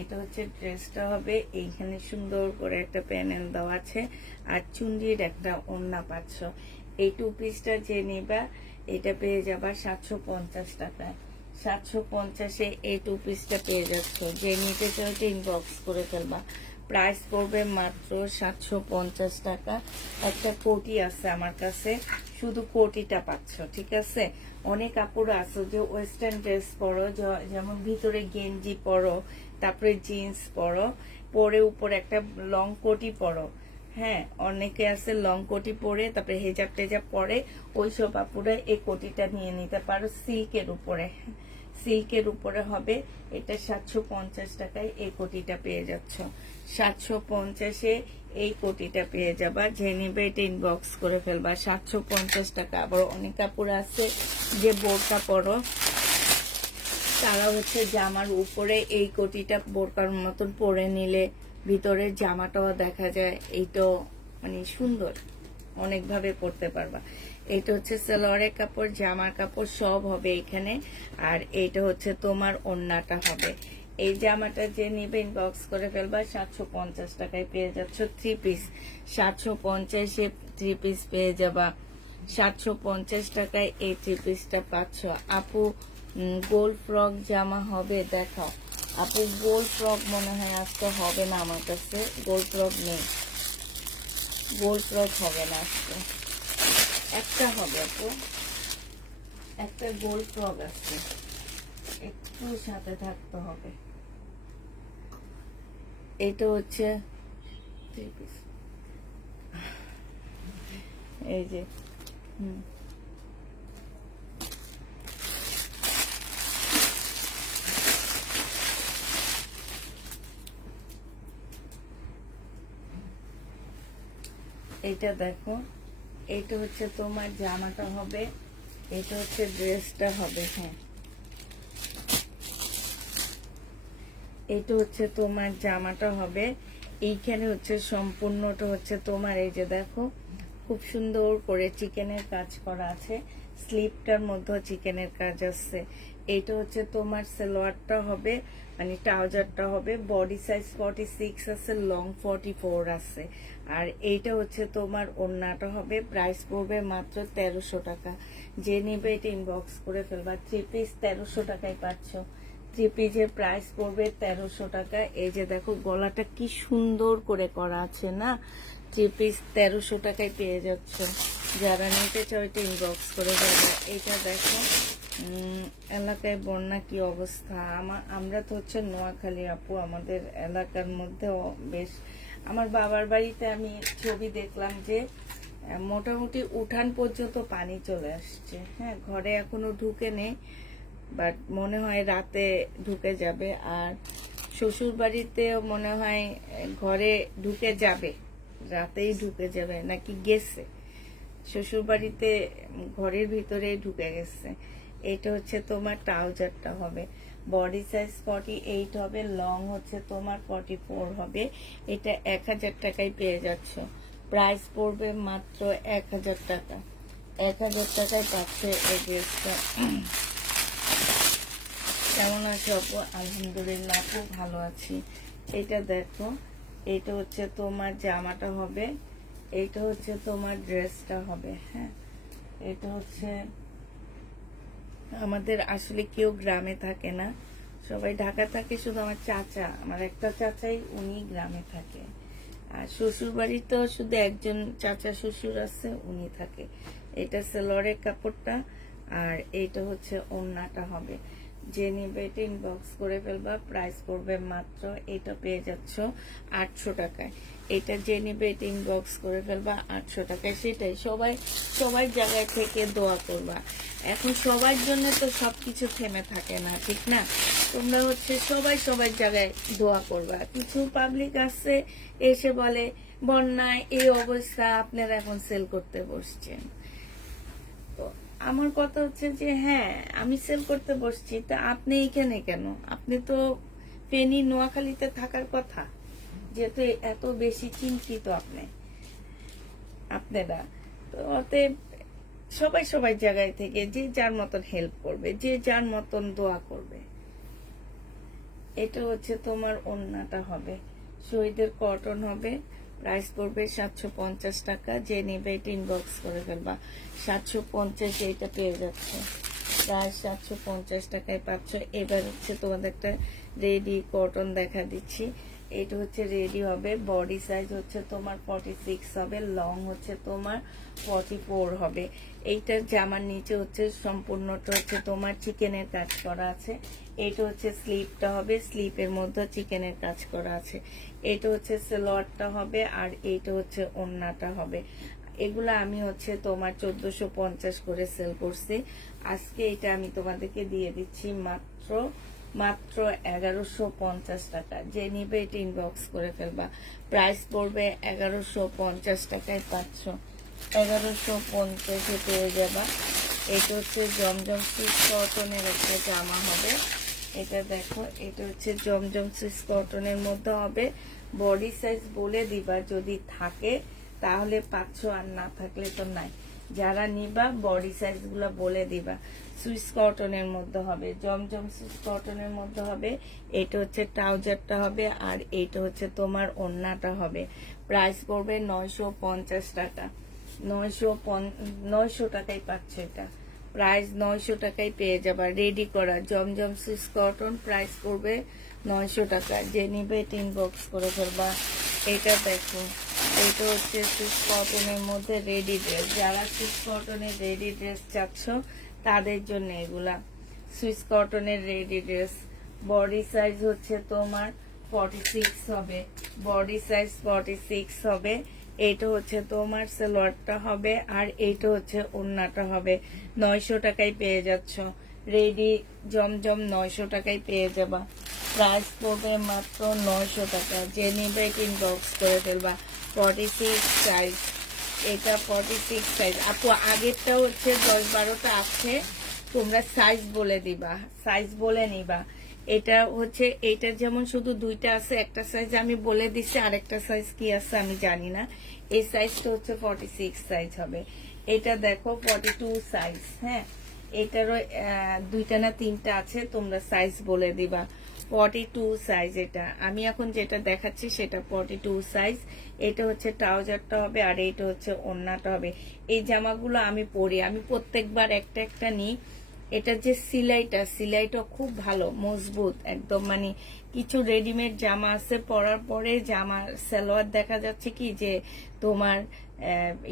এটা হচ্ছে ড্রেসটা হবে। এইখানে সুন্দর করে একটা প্যানেল দেওয়া আছে, আর চুন্ডির একটা ওড়না পাচ্ছ। এই 2 পিসটা যে নেবা এটা পেয়ে যাবা 750 টাকায়। 750-এ এই 2 পিসটা পেয়ে যাচ্ছ। যে নিতে চাও ইনবক্স করে ফেলবা। প্রাইস পড়বে মাত্র 750 টাকা। একটা কোটি আছে আমার কাছে, শুধু কোটিটা পাচ্ছ, ঠিক আছে? অনেক কাপড় আছে যে ওয়েস্টার্ন ড্রেস পরো, যেমন ভিতরে গেঞ্জি পরো, তারপরে জিন্স পরো, পরে উপরে একটা লং কোটি পরো। হ্যাঁ, অনেকে আছে লং কোটি পরে তারপরে হেজাব টেজাব পরে। ওইসব আপুরা এই কোটিটা নিয়ে নিতে পারো। সিল্কের উপরে, সিল্কের উপরে হবে। এটা 750 টাকায় এই কোটিটা পেয়ে যাচ্ছ। 750-এ এই কোটিটা পেয়ে যাবা। যে নিবে এটা ইনবক্স করে ফেলবা। 750 টাকা। আবার অনেক কাপড় আছে যে বোরকা পরো, তারা হচ্ছে জামার উপরে এই কোটিটা বোরকার মতন পরে নিলে ভিতরে জামাটাও দেখা যায়। এইটাও মানে সুন্দর, অনেকভাবে পরতে পারবা। এটা হচ্ছে সালোয়ারের কাপড়, জামার কাপড় সব হবে এখানে। আর এইটা হচ্ছে তোমার ওড়নাটা হবে। এই জামাটা যে নিবে ইনবক্স করে ফেলবা। 750 টাকায় পেয়ে যাচ্ছ 3 পিস। 750-এ 3 পিস পেয়ে যাবা। 750 টাকায় এই থ্রি পিসটা পাচ্ছ। আপু গোল ফ্রক জামা হবে দেখাও। আপু গোল ফ্রক মনে হয় আজকে হবে না, আমার কাছে গোল ফ্রক নেই, গোল ফ্রক হবে না আজকে। একটা হবে আপু, একটা গোল ফ্রক আছে, একটু সাথে থাকতে হবে। এটা হচ্ছে থ্রি পিস, এই যে এইটা দেখো, এইটা হচ্ছে তোমার জামাটা হবে, এটা হচ্ছে ড্রেসটা হবে। হ্যাঁ, এটা হচ্ছে তোমার জামাটা হবে। এইখানে হচ্ছে সম্পূর্ণটা হচ্ছে তোমার, এই যে দেখো খুব সুন্দর করে চিকেনের কাজ করা আছে, স্লিপটার মধ্যে চিকেনের কাজ আছে। এইটা হচ্ছে তোমার সালোয়ারটা হবে, মানে ট্রাউজারটা হবে। বডি সাইজ 46 আছে, লং 44 আছে। আর এইটা হচ্ছে তোমার ওড়নাটা হবে। প্রাইস পড়বে মাত্র 1300 টাকা। যে নিবে এটা ইনবক্স করে ফেলবা। থ্রি পিস 1300 টাকায় পাচ্ছ। থ্রি পিসের প্রাইস পড়বে 1300 টাকা। এই যে দেখো গলাটা কি সুন্দর করে করা আছে না, থ্রি পিস 1300 টাকায় পেয়ে যাচ্ছ। যারা নিতে চাও এটা ইনবক্স করে যাবে। এটা দেখো এলাকায় বন্যা কি অবস্থা। আমরা তো হচ্ছে নোয়াখালী আপু, আমাদের এলাকার মধ্যে বেশ, আমার বাবার বাড়িতে আমি ছবি দেখলাম যে মোটামুটি উঠান পর্যন্ত পানি চলে আসছে। হ্যাঁ, ঘরে এখনো ঢুকে নেই, বাট মনে হয় রাতে ঢুকে যাবে। আর শ্বশুর বাড়িতেও মনে হয় ঘরে ঢুকে যাবে, রাতেই ঢুকে যাবে নাকি গেছে, শ্বশুর বাড়িতে ঘরের ভিতরে ঢুকে গেছে। এটা হচ্ছে তোমার ট্রাউজারটা হবে। বডি সাইজ 48 হবে, লং হচ্ছে তোমার 44 হবে। এটা 1000 টাকায় পেয়ে যাচ্ছ। প্রাইস পড়বে মাত্র 1000 টাকা। 1000 টাকায় পাচ্ছে এই ড্রেসটা। কেমন আছো আপু? আলহামদুলিল্লাহ আপু, ভালো আছি। এটা দেখো, এটা হচ্ছে তোমার জামাটা হবে, এইটা হচ্ছে তোমার ড্রেসটা হবে। হ্যাঁ, এটা হচ্ছে আমাদের আসলে কেউ গ্রামে থাকে না, সবাই ঢাকা থাকে। শুধু আমার চাচা, আমার একটা চাচাই উনি গ্রামে থাকে। আর শ্বশুর বাড়িতেও শুধু একজন চাচা শ্বশুর আছে, উনি থাকে। এটা সেলরের কাপড়টা, আর এইটা হচ্ছে ওড়নাটা হবে। যে নিবে এটা ইনবক্স করে ফেলবা। প্রাইস পড়বে মাত্র, এটা পেয়ে যাচ্ছ 800 টাকায়। এটা যে নিবে এটা ইনবক্স করে ফেলবা 800 টাকায়। সেটাই, সবাই জায়গায় থেকে দোয়া করবা। এখন সবার জন্য তো সবকিছু থেমে থাকে না, ঠিক না? তোমরা হচ্ছে সবাই জায়গায় দোয়া করবা। কিছু পাবলিক আছে এসে বলে বন্যায় এই অবস্থা, আপনারা এখন সেল করতে বসছেন। তো আমার কথা হচ্ছে যে হ্যাঁ, আমি সেল করতে বসছি, তা আপনি এখানে কেন? আপনি তো ফেনী নোয়াখালীতে থাকার কথা, যেহেতু এত বেশি চিন্তিত আপনারা। তো অতএব সবাই জায়গায় থেকে যে যার মতন হেল্প করবে, যে যার মতন দোয়া করবে। এটা হচ্ছে তোমার ওড়নাটা হবে, শহীদের কটন হবে। প্রাইস পড়বে 750 টাকা। যে নেবে এটা ইনবক্স করে ফেলবা। 750 এইটা পেয়ে যাচ্ছে, প্রায় 750 টাকায় পাচ্ছ। এবার হচ্ছে তোমাদের একটা রেডি কটন দেখা দিচ্ছি। এটা হচ্ছে রেডি হবে। বডি সাইজ হচ্ছে তোমার 46 হবে, লং হচ্ছে তোমার 44 হবে। এইটার জামার নিচে হচ্ছে সম্পূর্ণটা হচ্ছে তোমার চিকেনের কাজ করা আছে। এটা হচ্ছে স্লিপটা হবে, স্লিপের মধ্যে চিকেনের কাজ করা আছে। এটা হচ্ছে সালোয়ারটা হবে, আর এইটা হচ্ছে ওড়নাটা হবে। এগুলা আমি হচ্ছে তোমার 1450 করে সেল করছি। আজকে এটা আমি তোমাদেরকে দিয়ে দিচ্ছি মাত্র 1150 টাকা। যে নিবে এটা ইনবক্স করে ফেলবা। প্রাইস পড়বে 1150 টাকায় পাচ্ছ। 1150 পেয়ে যাবা। এটা হচ্ছে জমজম সুইস কটনের একটা জামা হবে। এটা দেখো, এটা হচ্ছে জমজম সুইস কটনের মধ্যে হবে। বডি সাইজ বলে দিবা, যদি থাকে তাহলে পাচ্ছ, আর না থাকলে তো নাই। যারা নিবা বডি সাইজ গুলো বলে দিবা। সুইস কটনের মধ্যে হবে, জমজম সুইস কটনের মধ্যে হবে। এটা হচ্ছে ট্রাউজারটা হবে, আর এটা হচ্ছে তোমার ওড়নাটা হবে। প্রাইস পড়বে 950 টাকা। 900 টাকায় পাচ্ছ। এটা প্রাইস 900 টাকায় পেয়ে যাবা। রেডি করা জমজম সুইস কটন, প্রাইস পড়বে 900 টাকা। যে নিবে ইনবক্স করে ফেলবা। এটা দেখো, এটা হচ্ছে সুইস কটনের মধ্যে রেডি ড্রেস। যারা সুইস কটনের রেডি ড্রেস চাচ্ছ তাদের জন্য এগুলা সুইস কটনের রেডি ড্রেস। বডি সাইজ হচ্ছে তোমার 46 হবে, বডি সাইজ 46 হবে। এইটা হচ্ছে তোমার সালোয়ারটা হবে, আর এইটা হচ্ছে ওড়নাটা হবে। 900 টাকায় পেয়ে যাচ্ছ। রেডি জমজম 900 টাকায় পেয়ে যাবা। প্রাইস পড়বে মাত্র 900 টাকা। যে নিবে ইনবক্স করে ফেলবা। 46 সাইজ, এটা 46 সাইজ। আপু আগেরটা হচ্ছে 10-12টা আছে, তোমরা সাইজ বলে দিবা, সাইজ বলে নিবা। এটা হচ্ছে এইটার যেমন শুধু 2টা আছে, একটা সাইজ আমি বলে দিচ্ছি, আরেকটা সাইজ কি আছে আমি জানি না। এই সাইজটা হচ্ছে 46 সাইজ হবে। এটা দেখো 42 সাইজ। হ্যাঁ, এটারও 2টা না 3টা আছে, তোমরা সাইজ বলে দিবা। 42 সাইজ। এটা আমি এখন যেটা দেখাচ্ছি সেটা 42 সাইজ। এটা হচ্ছে ট্রাউজারটা হবে, আর এটা হচ্ছে ওড়নাটা হবে। এই জামাগুলো আমি পরি, আমি প্রত্যেকবার একটা একটা নিই। এটা যে সিলাইটা খুব ভালো, মজবুত একদম। মানে কিছু রেডিমেড জামা আছে, পরার পরে জামার সালোয়ার দেখা যাচ্ছে কি যে তোমার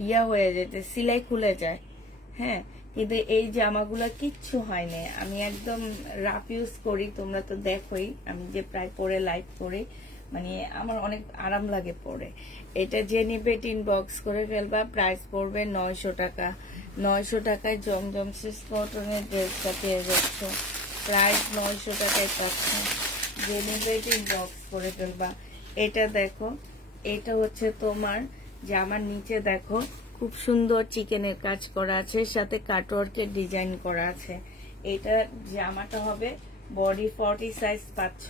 ইয়া হয়ে যেতে, সিলাই খুলে যায়। হ্যাঁ, কিন্তু এই জামাগুলো কিচ্ছু হয় না। আমি একদম রাফ ইউজ করি, তোমরা তো দেখোই আমি যে প্রায় পরে লাইভ করি, মানে আমার অনেক আরাম লাগে পরে। এটা যে নিবে ইনবক্স করে ফেলবা। প্রাইস পড়বে 900 টাকা। 900 টাকায় জমজম সুইস কটনের ড্রেসটা পেয়ে যাচ্ছ। প্রাইস 900 টাকায় পাচ্ছ। যে নিবে ইনবক্স করে ফেলবা। এটা দেখো, এটা হচ্ছে তোমার জামার নিচে দেখো খুব সুন্দর চিকেনের কাজ করা আছে, সাথে কাটওয়ার্কের ডিজাইন করা আছে। এটা জামাটা হবে বডি 40 সাইজ পাচ্ছ।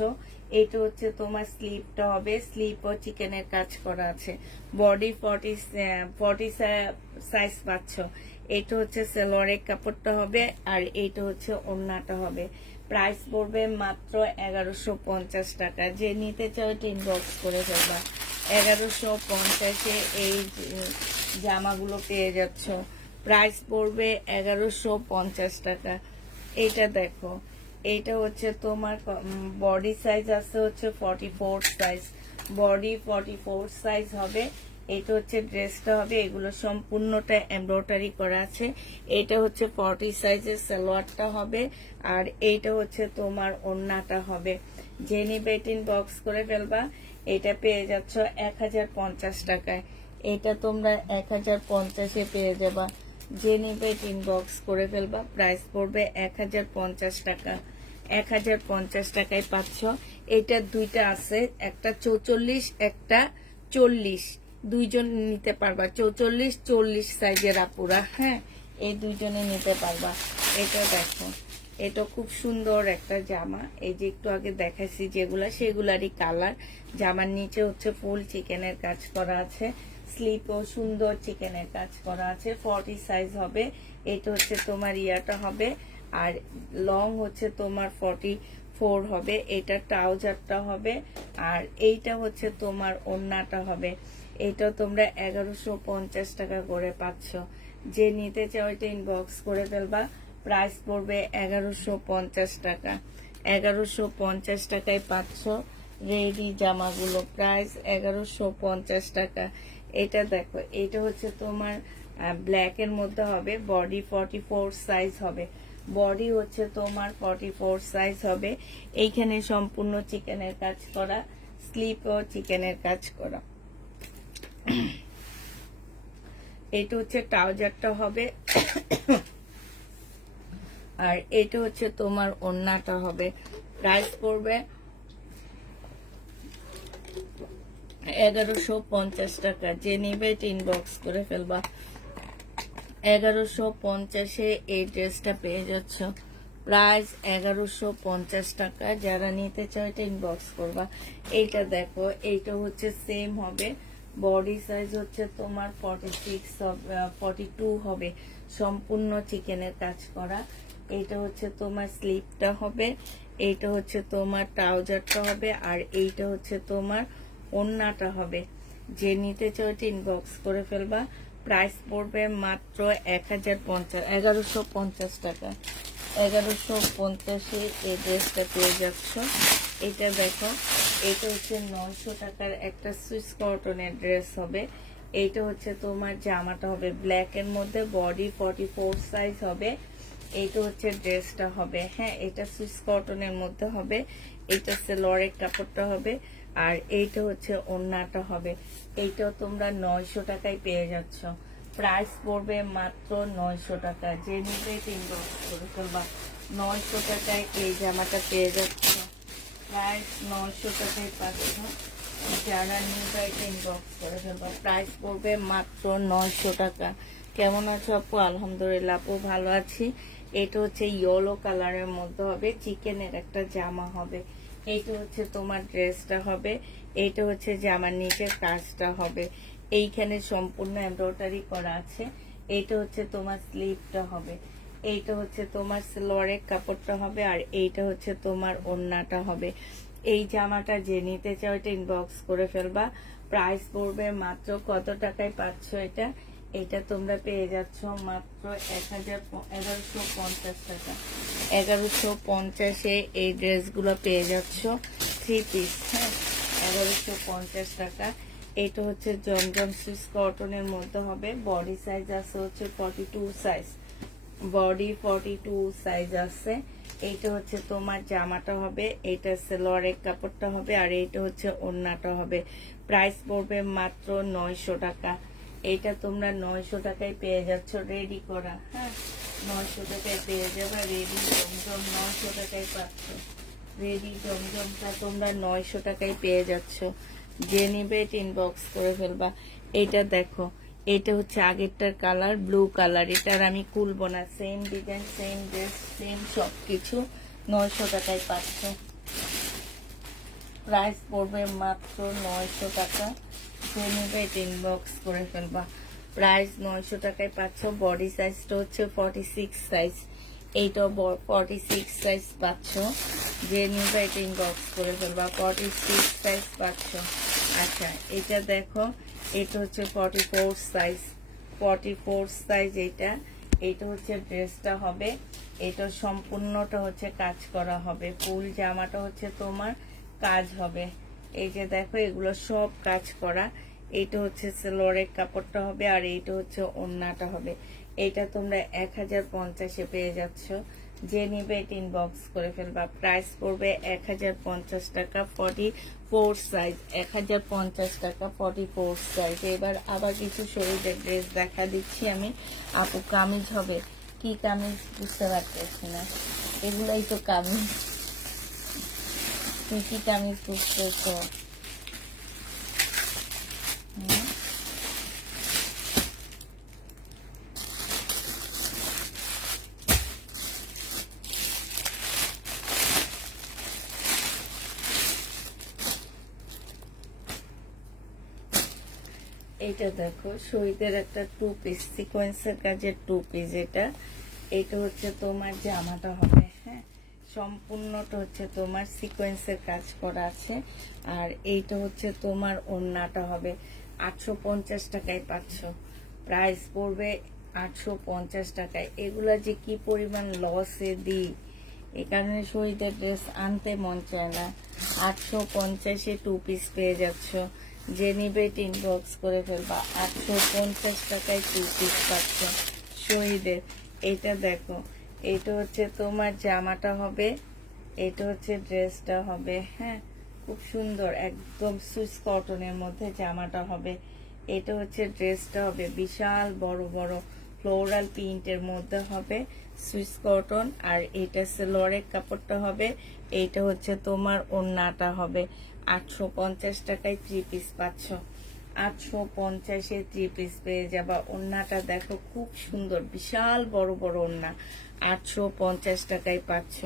এটা হচ্ছে তোমার স্লিপটা হবে, স্লিপও চিকেনের কাজ করা আছে। বডি 40 সাইজ পাচ্ছ। এটা হচ্ছে সালোয়ারের কাপড়টা হবে, আর এইটা হচ্ছে ওড়নাটা হবে। প্রাইস পড়বে মাত্র 1150 টাকা। যে নিতে চাও ইনবক্স করে ফেলবা। 1150-এ এই জামাগুলো পেয়ে যাচ্ছ। প্রাইস পড়বে 1150 টাকা। এটা দেখো, এইটা হচ্ছে তোমার বডি সাইজ আছে হচ্ছে 44 সাইজ। বডি 44 সাইজ হবে। এটা হচ্ছে ড্রেসটা হবে, এগুলো সম্পূর্ণটা এমব্রয়ডারি করা আছে। এটা হচ্ছে 40 সাইজের সালোয়ারটা হবে, আর এইটা হচ্ছে তোমার ওড়নাটা হবে। যে নিবে বক্স করে ফেলবা। এটা পেয়ে যাচ্ছ 1050 টাকায়। এটা তোমরা 1050-এ পেয়ে যাবা। যে নিবে ইনবক্স করে ফেলবা। প্রাইস পড়বে 1050 টাকা। 1050 টাকায় পাচ্ছ। এটা 2টা আছে, একটা 44, একটা 40। দুইজন নিতে পারবা, 44-40 সাইজের আপুরা। হ্যাঁ, এই দুইজনে নিতে পারবা। এটা দেখো, এটা খুব সুন্দর একটা জামা। এই যে একটু আগে দেখাইছি যেগুলা, সেগুলারই কালার। জামার নিচে হচ্ছে ফুল চিকেনের কাজ করা আছে, স্লিপও সুন্দর চিকেনের কাজ করা আছে। 40 সাইজ হবে। এটা হচ্ছে তোমার ইয়াটা হবে, আর লং হচ্ছে তোমার 44 হবে। এটা ট্রাউজারটা হবে, আর এইটা হচ্ছে তোমার ওড়নাটা হবে। এটা তোমরা 1150 টাকা করে পাচ্ছ। যে নিতে চাও এটা ইনবক্স করে ফেলবা। প্রাইস পড়বে 1150 টাকা। 1150 টাকায় পাচ্ছ রেডি জামাগুলো। প্রাইস 1150 টাকা। এটা দেখো, এটা হচ্ছে তোমার ব্ল্যাক এর মধ্যে হবে। বডি 44 সাইজ হবে। বডি হচ্ছে তোমার 44 সাইজ হবে। এইখানে সম্পূর্ণ চিকেনের কাজ করা, স্লিপও চিকেনের কাজ করা। এটা হচ্ছে ট্রাউজারটা হবে, আর এটা হচ্ছে তোমার ওড়নাটা হবে। প্রাইস পড়বে 1150 টাকা। যে নিবে ইনবক্স করে ফেলবা। 1150-এ এই ড্রেসটা পেয়ে যাচ্ছ। প্রাইস 1150 টাকা। যারা নিতে চাও এটা ইনবক্স করবা। এইটা দেখো, এইটা হচ্ছে সেম হবে। বডি সাইজ হচ্ছে তোমার 42 হবে। সম্পূর্ণ চিকেনের কাজ করা। এইটা হচ্ছে তোমার স্লিপটা হবে, এইটা হচ্ছে তোমার ট্রাউজারটা হবে, আর এইটা হচ্ছে তোমার ওড়নাটা হবে। যে নিতে চাও এটা ইনবক্স করে ফেলবা। প্রাইস পড়বে মাত্র 1150 টাকা। 1150-এ এই ড্রেসটা পেয়ে যাচ্ছ। এটা দেখো, এটা হচ্ছে 900 টাকার একটা সুইস কটনের ড্রেস হবে। এইটা হচ্ছে তোমার জামাটা হবে ব্ল্যাক এর মধ্যে, বডি 44 সাইজ হবে। এইটা হচ্ছে ড্রেসটা হবে, হ্যাঁ এটা সুইস কটনের মধ্যে হবে। এটা সেলোয়ারের কাপড়টা হবে, আর এইটা হচ্ছে ওড়নাটা হবে। এইটাও তোমরা 900 টাকায় পেয়ে যাচ্ছ। প্রাইস পড়বে মাত্র 900 টাকা। যে নিবে ইনবক্স করে ফেলবা। 900 টাকায় এই জামাটা পেয়ে যাচ্ছ। প্রাইস 900 টাকায় পাচ্ছ। যারা নিবে ইনবক্স করে ফেলবা। প্রাইস পড়বে মাত্র 900 টাকা। কেমন আছো আপু? আলহামদুলিল্লাহ আপু ভালো আছি। এটা হচ্ছে ইয়েলো কালারের মধ্যে হবে, চিকেনের একটা জামা হবে। এইটা হচ্ছে তোমার ড্রেসটা হবে। এইটা হচ্ছে জামার নিচের কাজটা হবে। এইখানে সম্পূর্ণ এমব্রয়ডারি করা আছে। এইটা হচ্ছে তোমার স্লিভটা হবে। এইটা হচ্ছে তোমার সালোয়ারের কাপড়টা হবে, আর এইটা হচ্ছে তোমার ওড়নাটা হবে। এই জামাটা যে নিতে চাও এটা ইনবক্স করে ফেলবা। প্রাইস পড়বে মাত্র কত টাকায় পাচ্ছ এটা? এটা তোমরা পেয়ে যাচ্ছ মাত্র 1150 টাকা। 1150-এ এই ড্রেসগুলো পেয়ে যাচ্ছ 3 পিস, হ্যাঁ 1150 টাকা। এটা হচ্ছে জমজম সুইস কটনের মধ্যে হবে। বডি সাইজ আছে হচ্ছে 42 সাইজ, বডি 42 সাইজ আছে। এইটা হচ্ছে তোমার জামাটা হবে, এটা সালোয়ারের কাপড়টা হবে, আর এইটা হচ্ছে ওড়নাটা হবে। প্রাইস পড়বে মাত্র 900 টাকা। এইটা তোমরা 900 টাকায় পেয়ে যাচ্ছ রেডি করা, হ্যাঁ 900 টাকায় পেয়ে যাবে। রেডি জমজম 900 টাকায় পাচ্ছ। রেডি জমজমটা তোমরা 900 টাকায় পেয়ে যাচ্ছ। যে নিবে ইনবক্স করে ফেলবা। এইটা দেখো, এটা হচ্ছে আগেরটার কালার ব্লু কালার। এটার আমি খুলবো না, same design same dress same সবকিছু 900 টাকায় পাচ্ছ। প্রাইস পড়বে মাত্র 900 টাকা। যে নেবে ইনবক্স করে ফেলবা। প্রাইস 900 টাকায় পাচ্ছ। বডি সাইজটা হচ্ছে 46 সাইজ। এইটাও 46 সাইজ পাচ্ছ। যে নেবে ইনবক্স করে ফেলবা। 46 সাইজ পাচ্ছ। আচ্ছা এটা দেখো, এটা হচ্ছে 44 সাইজ। 44 সাইজ এইটা। এইটা হচ্ছে ড্রেসটা হবে। এটা সম্পূর্ণটা হচ্ছে কাজ করা হবে। ফুল জামাটা হচ্ছে তোমার কাজ হবে। এই যে দেখো এগুলো সব কাজ করা। এইটা হচ্ছে সালোয়ারের কাপড়টা হবে, আর এইটা হচ্ছে ওড়নাটা হবে। এইটা তোমরা 1050-এ পেয়ে যাচ্ছ। যে নিবে ইনবক্স করে ফেলবা। প্রাইস পড়বে 1050 টাকা। 44 সাইজ 1050 টাকা 44 সাইজ। এবার আবার কিছু শরীরের ড্রেস দেখা দিচ্ছি আমি। আপু কামিজ হবে, কি কামিজ বুঝতে পারতেছি না। এগুলাই তো কামিজ। তুই কি কামিজ বুঝতেছ? এইটা দেখো, শহীদের একটা 2 পিস সিকোয়েন্সের কাজের 2 পিস। এটা হচ্ছে তোমার জামাটা হবে, হ্যাঁ সম্পূর্ণটা হচ্ছে তোমার সিকোয়েন্সের কাজ করা আছে। আর এইটা হচ্ছে তোমার ওড়নাটা হবে। 850 টাকায় পাচ্ছ। প্রাইস পড়বে 850 টাকায়। এগুলা যে কি পরিমাণ লসে দিই, এই কারণে শহীদের ড্রেস আনতে মন চায় না। 850-এ 2 পিস পেয়ে যাচ্ছ। যে নিবে ইনবক্স করে ফেলবা। 850 টাকায় 2 পিস পাচ্ছ শহীদের। এইটা দেখো, এইটা হচ্ছে তোমার জামাটা হবে, এটা হচ্ছে ড্রেসটা হবে, হ্যাঁ খুব সুন্দর একদম সুইস কটনের মধ্যে জামাটা হবে। এটা হচ্ছে ড্রেসটা হবে, বিশাল বড় বড় ফ্লোরাল প্রিন্টের মধ্যে হবে, সুইস কটন। আর এটা সালোয়ারের কাপড়টা হবে। এইটা হচ্ছে তোমার ওড়নাটা হবে। 850 টাকায় 3 পিস পাচ্ছ। 850-এ 3 পিস পেয়ে যাবা। ওড়নাটা দেখো খুব সুন্দর, বিশাল বড় বড় ওড়না। 850 টাকায় পাচ্ছ।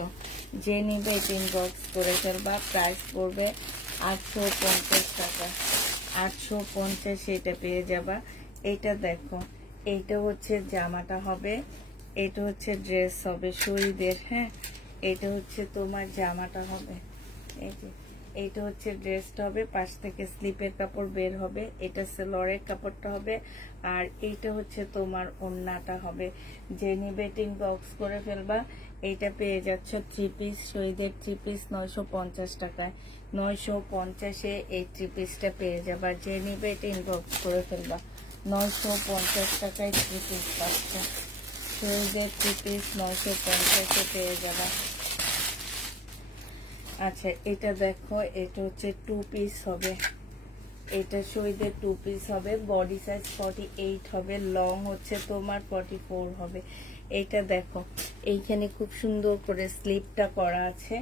যে নিবে ইনবক্স করে ফেলবা। প্রাইস পড়বে 850 টাকা। 850 এটা পেয়ে যাবা। এটা দেখো, এইটা হচ্ছে জামাটা হবে, এটা হচ্ছে ড্রেস হবে শহীদের, হ্যাঁ এটা হচ্ছে তোমার জামাটা হবে। এই যে এইটা হচ্ছে ড্রেসটা হবে, পাশ থেকে স্লিপের কাপড় বের হবে, এটা সেলরের কাপড়টা হবে, আর এইটা হচ্ছে তোমার ওড়নাটা হবে। যে নিবে বক্স করে ফেলবা। এইটা পেয়ে যাচ্ছ 3 পিস, শহীদের 3 পিস 950 টাকায়। 950-এ এই 3 পিসটা পেয়ে যাবা। যে নিবে বক্স করে ফেলবা। 950 টাকায় 3 পিস পাচ্ছ। শহীদের 3 পিস 950-এ পেয়ে যাবা। আচ্ছা, এটা দেখো, এটা হচ্ছে 2 পিস হবে। এটা শহীদের 2 পিস হবে, বডি সাইজ 48 হবে, লং হচ্ছে তোমার 44 হবে। এটা দেখো, এইখানে খুব সুন্দর করে স্লিপটা করা আছে।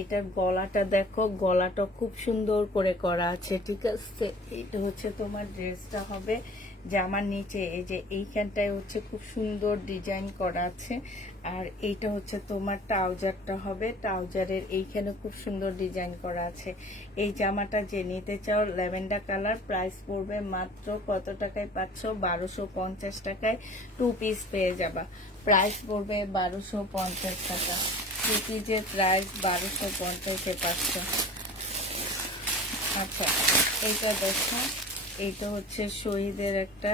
এটার গলাটা দেখো, গলাটা খুব সুন্দর করে করা আছে, ঠিক আছে। এটা হচ্ছে তোমার ড্রেসটা হবে। জামার নিচে এই যে এইখানটায় হচ্ছে খুব সুন্দর ডিজাইন করা আছে। আর এইটা হচ্ছে তোমার ট্রাউজারটা হবে। ট্রাউজারের এইখানে খুব সুন্দর ডিজাইন করা আছে। এই জামাটা যে নিতে চাও, ল্যাভেন্ডার কালার, প্রাইস পড়বে মাত্র কত টাকায় পাচ্ছ? 1250 টাকায় 2 পিস পেয়ে যাবা। প্রাইস পড়বে 1250 টাকা। 2 পিসের প্রাইস 1250-এ পাচ্ছ। আচ্ছা, এইটা দেখো, এইটা হচ্ছে শহীদের একটা,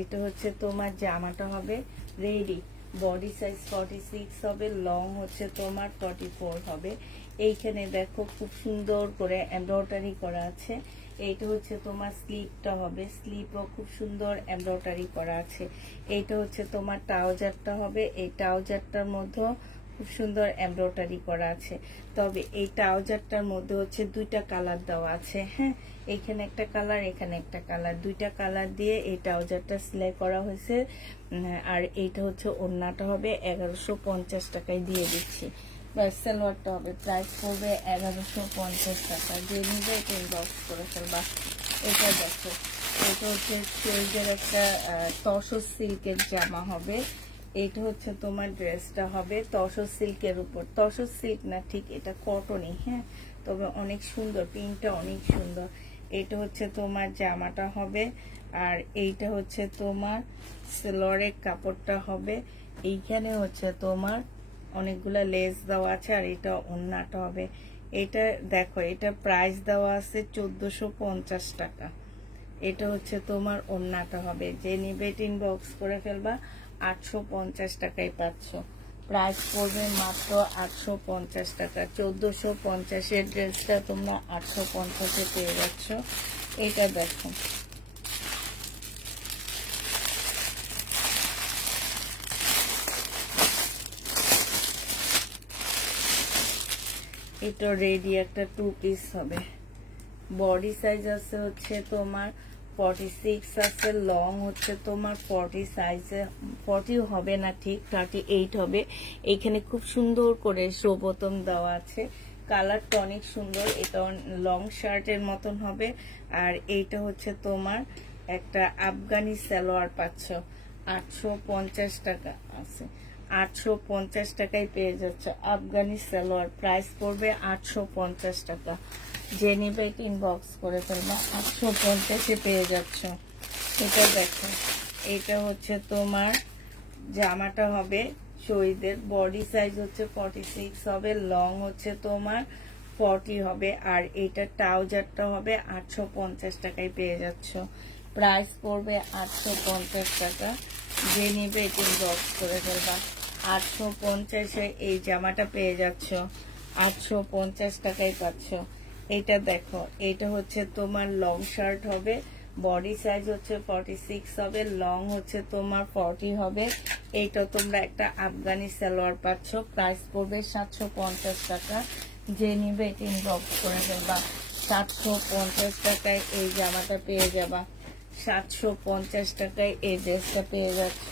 এটা হচ্ছে তোমার জামাটা হবে রেডি। বডি সাইজ 46 হবে, লং হচ্ছে তোমার 44 হবে। এইখানে দেখো খুব সুন্দর করে এমব্রয়ডারি করা আছে। এইটা হচ্ছে তোমার স্লিপটা হবে, স্লিপও খুব সুন্দর এমব্রয়ডারি করা আছে। এইটা হচ্ছে তোমার ট্রাউজারটা হবে। এই ট্রাউজারটার মধ্যে খুব সুন্দর এমব্রয়ডারি করা আছে। তবে এই ট্রাউজারটার মধ্যে হচ্ছে 2টা কালার দেওয়া আছে। হ্যাঁ, এখানে একটা কালার, এখানে একটা কালার, 2টা কালার দিয়ে এই ট্রাউজারটা সেলাই করা হয়েছে। আর এইটা হচ্ছে ওড়নাটা হবে, 1150 টাকায় দিয়ে দিচ্ছি। সালোয়ারটা হবে, প্রাইস পড়বে 1150 টাকা। যে নিবে এটা ইনবক্স করে ফেলবা। এটা দেখো, এটা হচ্ছে চুইজের একটা তসর সিল্কের জামা হবে। এটা হচ্ছে তোমার ড্রেসটা হবে তসর সিল্কের উপর, তসর সিল্ক না ঠিক, এটা কটনই। হ্যাঁ, তবে অনেক সুন্দর, প্রিন্টটা অনেক সুন্দর। এটা হচ্ছে তোমার জামাটা হবে, আর এইটা হচ্ছে তোমার সেলরের কাপড়টা হবে। এইখানে হচ্ছে তোমার অনেকগুলা লেস দেওয়া আছে, আর এটা ওড়নাটা হবে। এটা দেখো, এটা প্রাইস দেওয়া আছে 1450 টাকা। এটা হচ্ছে তোমার ওড়নাটা হবে। যে নিবে বক্স করে ফেলবা। 850 টাকায় পাচ্ছ। প্রাইস পড়বে মাত্র 850 টাকা। 1450-এর ড্রেসটা তোমরা 850-এ পেয়ে যাচ্ছ। এটা দেখো, এটা রেডি একটা 2 পিস হবে। বডি সাইজ আছে হচ্ছে তোমার 46 আছে, লং হচ্ছে তোমার 40 সাইজে, 40 হবে না ঠিক, 38 হবে। এখানে খুব সুন্দর করে শো বোতাম দেওয়া আছে, কালারটা অনেক সুন্দর। এটা লং শার্টের মতন হবে। আর এইটা হচ্ছে তোমার একটা আফগানি সালোয়ার পাচ্ছ। 850 টাকা আছে, 850 টাকায় পেয়ে যাচ্ছ আফগানি সালোয়ার। প্রাইস পড়বে 850 টাকা। যে নিবে ইনবক্স করে ফেলবা। 850-এ পেয়ে যাচ্ছ। এটা দেখো, এটা হচ্ছে তোমার জামাটা হবে শহীদের। বডি সাইজ হচ্ছে 46 হবে, লং হচ্ছে তোমার 40 হবে। আর এইটা ট্রাউজারটা হবে 850 টাকায় পেয়ে যাচ্ছ। প্রাইস পড়বে 850 টাকা। যে নিবে ইনবক্স করে ফেলবা। 850-এ এই জামাটা পেয়ে যাচ্ছ, 850 টাকায় পাচ্ছ। এটা দেখো, এটা হচ্ছে তোমার লং শার্ট হবে, বডি সাইজ হচ্ছে 46 হবে, লং হচ্ছে তোমার 40 হবে। এইটা তোমরা একটা আফগানি সালোয়ার পাচ্ছ। প্রাইস পড়বে 750 টাকা। যে নিবে এটা ইনবক্স করে ফেলবা। 750 টাকায় এই জামাটা পেয়ে যাবা। 750 টাকায় এই ড্রেসটা পেয়ে যাচ্ছ।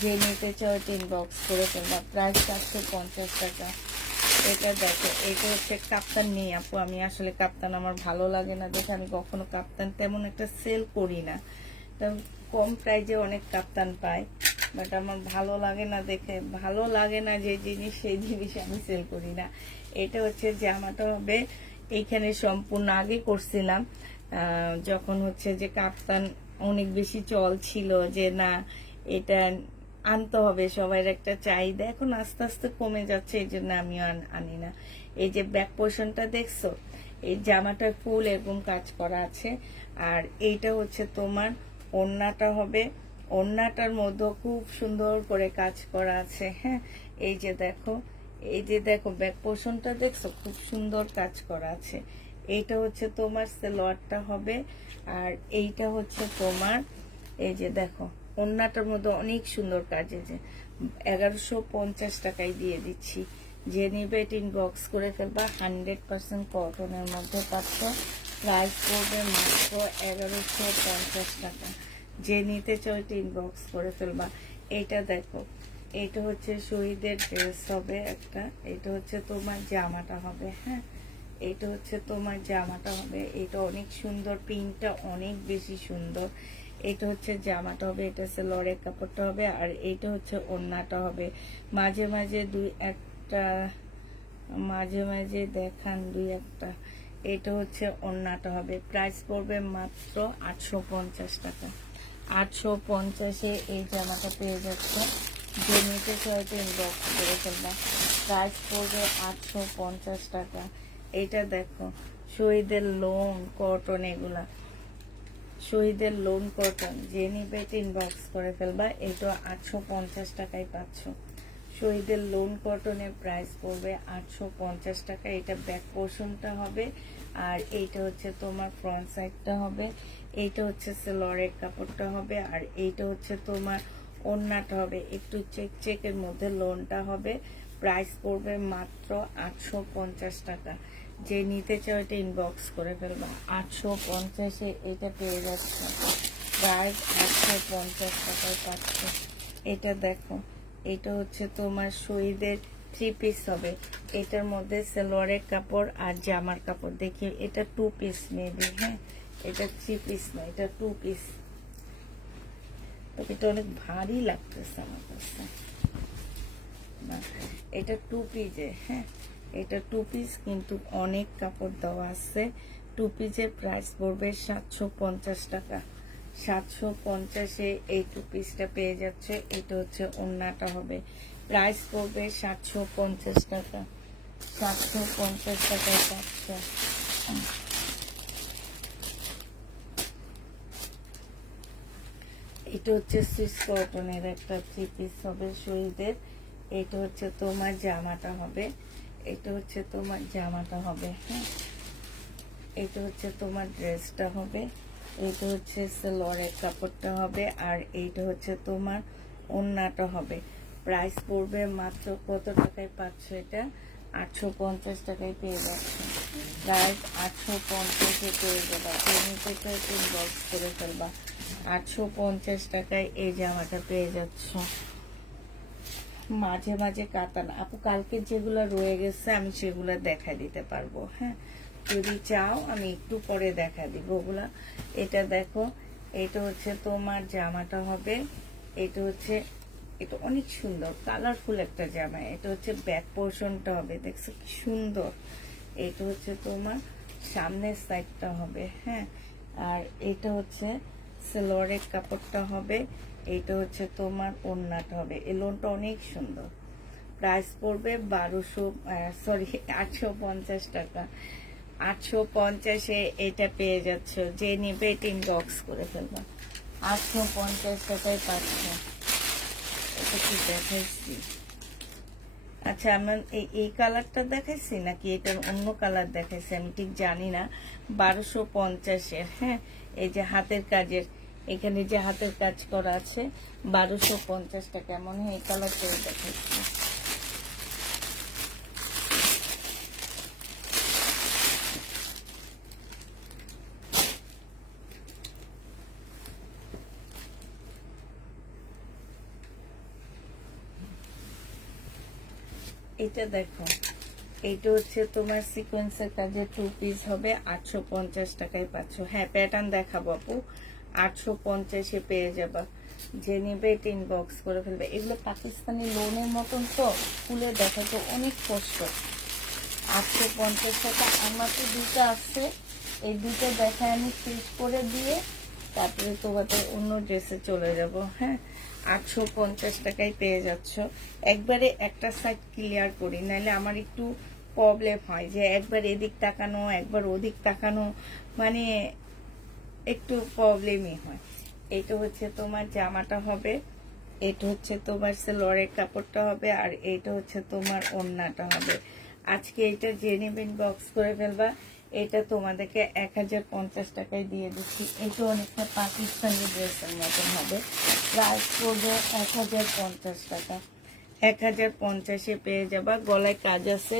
যে নিতে চাও এটা ইনবক্স করে ফেলবা। প্রাইস 750 টাকা। এটা দেখো, এটা হচ্ছে কাপ্তান নেই আপু, আমি আসলে কাপ্তান আমার ভালো লাগে না দেখে আমি কখনো কাপ্তান তেমন একটা সেল করি না। তো কম প্রাইজে অনেক কাপ্তান পাই, বাট আমার ভালো লাগে না দেখে, ভালো লাগে না যে জিনিস সেই জিনিস আমি সেল করি না। এটা হচ্ছে জামাটা হবে, এইখানে সম্পূর্ণ আগে করছিলাম যখন হচ্ছে যে কাপ্তান অনেক বেশি চল ছিল, যে না এটা আনতে হবে, সবার একটা চাহিদা এখন আস্তে আস্তে কমে যাচ্ছে, এই জন্য আমিও আনি না। এই যে ব্যাক পোর্শনটা দেখছো, এই জামাটা ফুল এরকম কাজ করা আছে। আর এইটা হচ্ছে তোমার ওড়নাটা হবে, ওড়নাটার মধ্যে খুব সুন্দর করে কাজ করা আছে। হ্যাঁ, এই যে দেখো, এই যে দেখো ব্যাক পোর্শনটা দেখছো, খুব সুন্দর কাজ করা আছে। এইটা হচ্ছে তোমার সালোয়ারটা হবে। আর এইটা হচ্ছে তোমার, এই যে দেখো ওড়নাটার মধ্যে অনেক সুন্দর কাজ। এই যে 1150 টাকায় দিয়ে দিচ্ছি, যে নিবে ইনবক্স করে ফেলবা। 100% কটনের মধ্যে পাচ্ছ, প্রাইস পড়বে মাত্র 1150 টাকা। যে নিতে চাও ইনবক্স করে ফেলবা। এইটা দেখো, এটা হচ্ছে শহীদের ড্রেস হবে একটা, এটা হচ্ছে তোমার জামাটা হবে। হ্যাঁ, এটা হচ্ছে তোমার জামাটা হবে, এটা অনেক সুন্দর, প্রিন্টটা অনেক বেশি সুন্দর। এটা হচ্ছে জামাটা হবে, এটা হচ্ছে লরের কাপড়টা হবে। আর এইটা হচ্ছে ওড়নাটা হবে। মাঝে মাঝে দুই একটা, মাঝে মাঝে দেখান দুই একটা। এটা হচ্ছে ওড়নাটা হবে, প্রাইস পড়বে মাত্র 850 টাকা। 850-এ এই জামাটা পেয়ে যাচ্ছে। যে নিতে চাইতে ইনবক্স করে ফেলবা। প্রাইস পড়বে 850 টাকা। এটা দেখো শহীদের লোন কটন, এগুলা শহীদের লোন কটন, যে নিবে ইনবক্স করে ফেলবা। এটা 850 টাকায় পাচ্ছ। শহীদের লোন কটনের প্রাইস পড়বে 850 টাকা। এটা ব্যাক পোর্শনটা হবে। আর এইটা হচ্ছে তোমার ফ্রন্ট সাইডটা হবে। এইটা হচ্ছে সেলরের কাপড়টা হবে। আর এইটা হচ্ছে তোমার ওড়নাটা হবে, একটু চেক চেকের মধ্যে লোনটা হবে। প্রাইস পড়বে মাত্র 850 টাকা। যে নিতে চাও এটা ইনবক্স করে ফেলবা। 850-এ এটা পেয়ে যাচ্ছে, প্রাইস 850 টাকায় পাচ্ছ। এটা দেখো, এটা হচ্ছে তোমার শহীদের 3 পিস হবে। এটার মধ্যে সালোয়ারের কাপড় আর জামার কাপড়, দেখি এটা 2 পিস মেবি। হ্যাঁ, এটা 3 পিস না, এটা 2 পিস। তবে এটা অনেক ভারী লাগতেছে আমার কাছে। এটা 2 পিসে। হ্যাঁ, এটা 2 পিস, কিন্তু অনেক কাপড় দেওয়া আছে। 2 পিসের প্রাইস পড়বে 750 টাকা। 750-এ এই 2 পিসটা পেয়ে যাচ্ছে। এটা হচ্ছে ওড়নাটা হবে, প্রাইস পড়বে 750 টাকা। 750 টাকায় পাচ্ছে। এটা হচ্ছে সুইস কটনের একটা 3 পিস হবে শহীদের। এটা হচ্ছে তোমার জামাটা হবে, এটা হচ্ছে তোমার জামাটা হবে। হ্যাঁ, এটা হচ্ছে তোমার ড্রেসটা হবে। এটা হচ্ছে সালোয়ারের কাপড়টা হবে। আর এইটা হচ্ছে তোমার ওড়নাটা হবে। প্রাইস পড়বে মাত্র কত টাকায় পাচ্ছ এটা? 850 টাকায় পেয়ে যাচ্ছে। প্রাইস 850-এ পেয়ে যাবা। নিতে বক্স করে ফেলবা। 850 টাকায় এই জামাটা পেয়ে যাচ্ছ। মাঝে মাঝে কাতান আপু, কালকে যেগুলো রয়ে গেছে আমি সেগুলো দেখা দিতে পারবো। হ্যাঁ, যদি চাও আমি একটু পরে দেখা দিব ওগুলা। এটা দেখো, এটা হচ্ছে তোমার জামাটা হবে। এটা হচ্ছে, এটা অনেক সুন্দর কালারফুল একটা জামা। এটা হচ্ছে ব্যাক পোর্শনটা হবে, দেখছো কি সুন্দর। এটা হচ্ছে তোমার সামনের সাইডটা হবে। হ্যাঁ, আর এটা হচ্ছে সালোয়ারের কাপড়টা হবে। এইটা হচ্ছে তোমার ওড়নাটা হবে। এই লোনটা অনেক সুন্দর। প্রাইস পড়বে 850 টাকা। 850-এ এটা পেয়ে যাচ্ছ। যে নিবে এটা ইনবক্স করে ফেলবা। 850 টাকায় পাচ্ছ। এটা কি দেখাইছি? আচ্ছা, আমার এই কালারটা দেখাইছি নাকি এটার অন্য কালার দেখাইছি আমি ঠিক জানি না। 1250-এর। হ্যাঁ, এই যে হাতের কাজের, এখানে যে হাতের কাজ করা আছে, 1250 টাকা। মনে হয় এই কালারটাই দেখাইছি। এটা দেখো, এইটা হচ্ছে তোমার সিকোয়েন্সের কাজে 2 পিস হবে। 850 টাকায় পাচ্ছ। হ্যাঁ, প্যাটার্ন দেখাবো আপু। 850-এ পেয়ে যাবা। যে নিবে এটা ইনবক্স করে ফেলবে। এগুলো পাকিস্তানি লোনের মতন, তো খুলে দেখা তো অনেক কষ্ট। 850 টাকা। আমার তো দুটো আছে, এই দুটো দেখায় আমি শেষ করে দিয়ে তারপরে তোমাদের অন্য ড্রেসে চলে যাব। হ্যাঁ, 850 টাকায় পেয়ে যাচ্ছ। একবারে একটা সাইড ক্লিয়ার করি, নাহলে আমার একটু প্রবলেম হয় যে একবার এদিক তাকানো একবার ওদিক তাকানো, মানে একটু প্রবলেমই হয়। এইটা হচ্ছে তোমার জামাটা হবে, এটা হচ্ছে তোমার সেলোয়ারের কাপড়টা হবে, আর এইটা হচ্ছে তোমার ওড়নাটা হবে। আজকে এটা যে নেবেন বক্স করে ফেলবা। এটা তোমাদেরকে 1050 টাকায় দিয়ে দিচ্ছি। এটা অনেকটা পাকিস্তানি ড্রেসের মতন হবে। প্রাইস পড়বে 1050 টাকা। 1050-এ পেয়ে যাবা। গলায় কাজ আছে,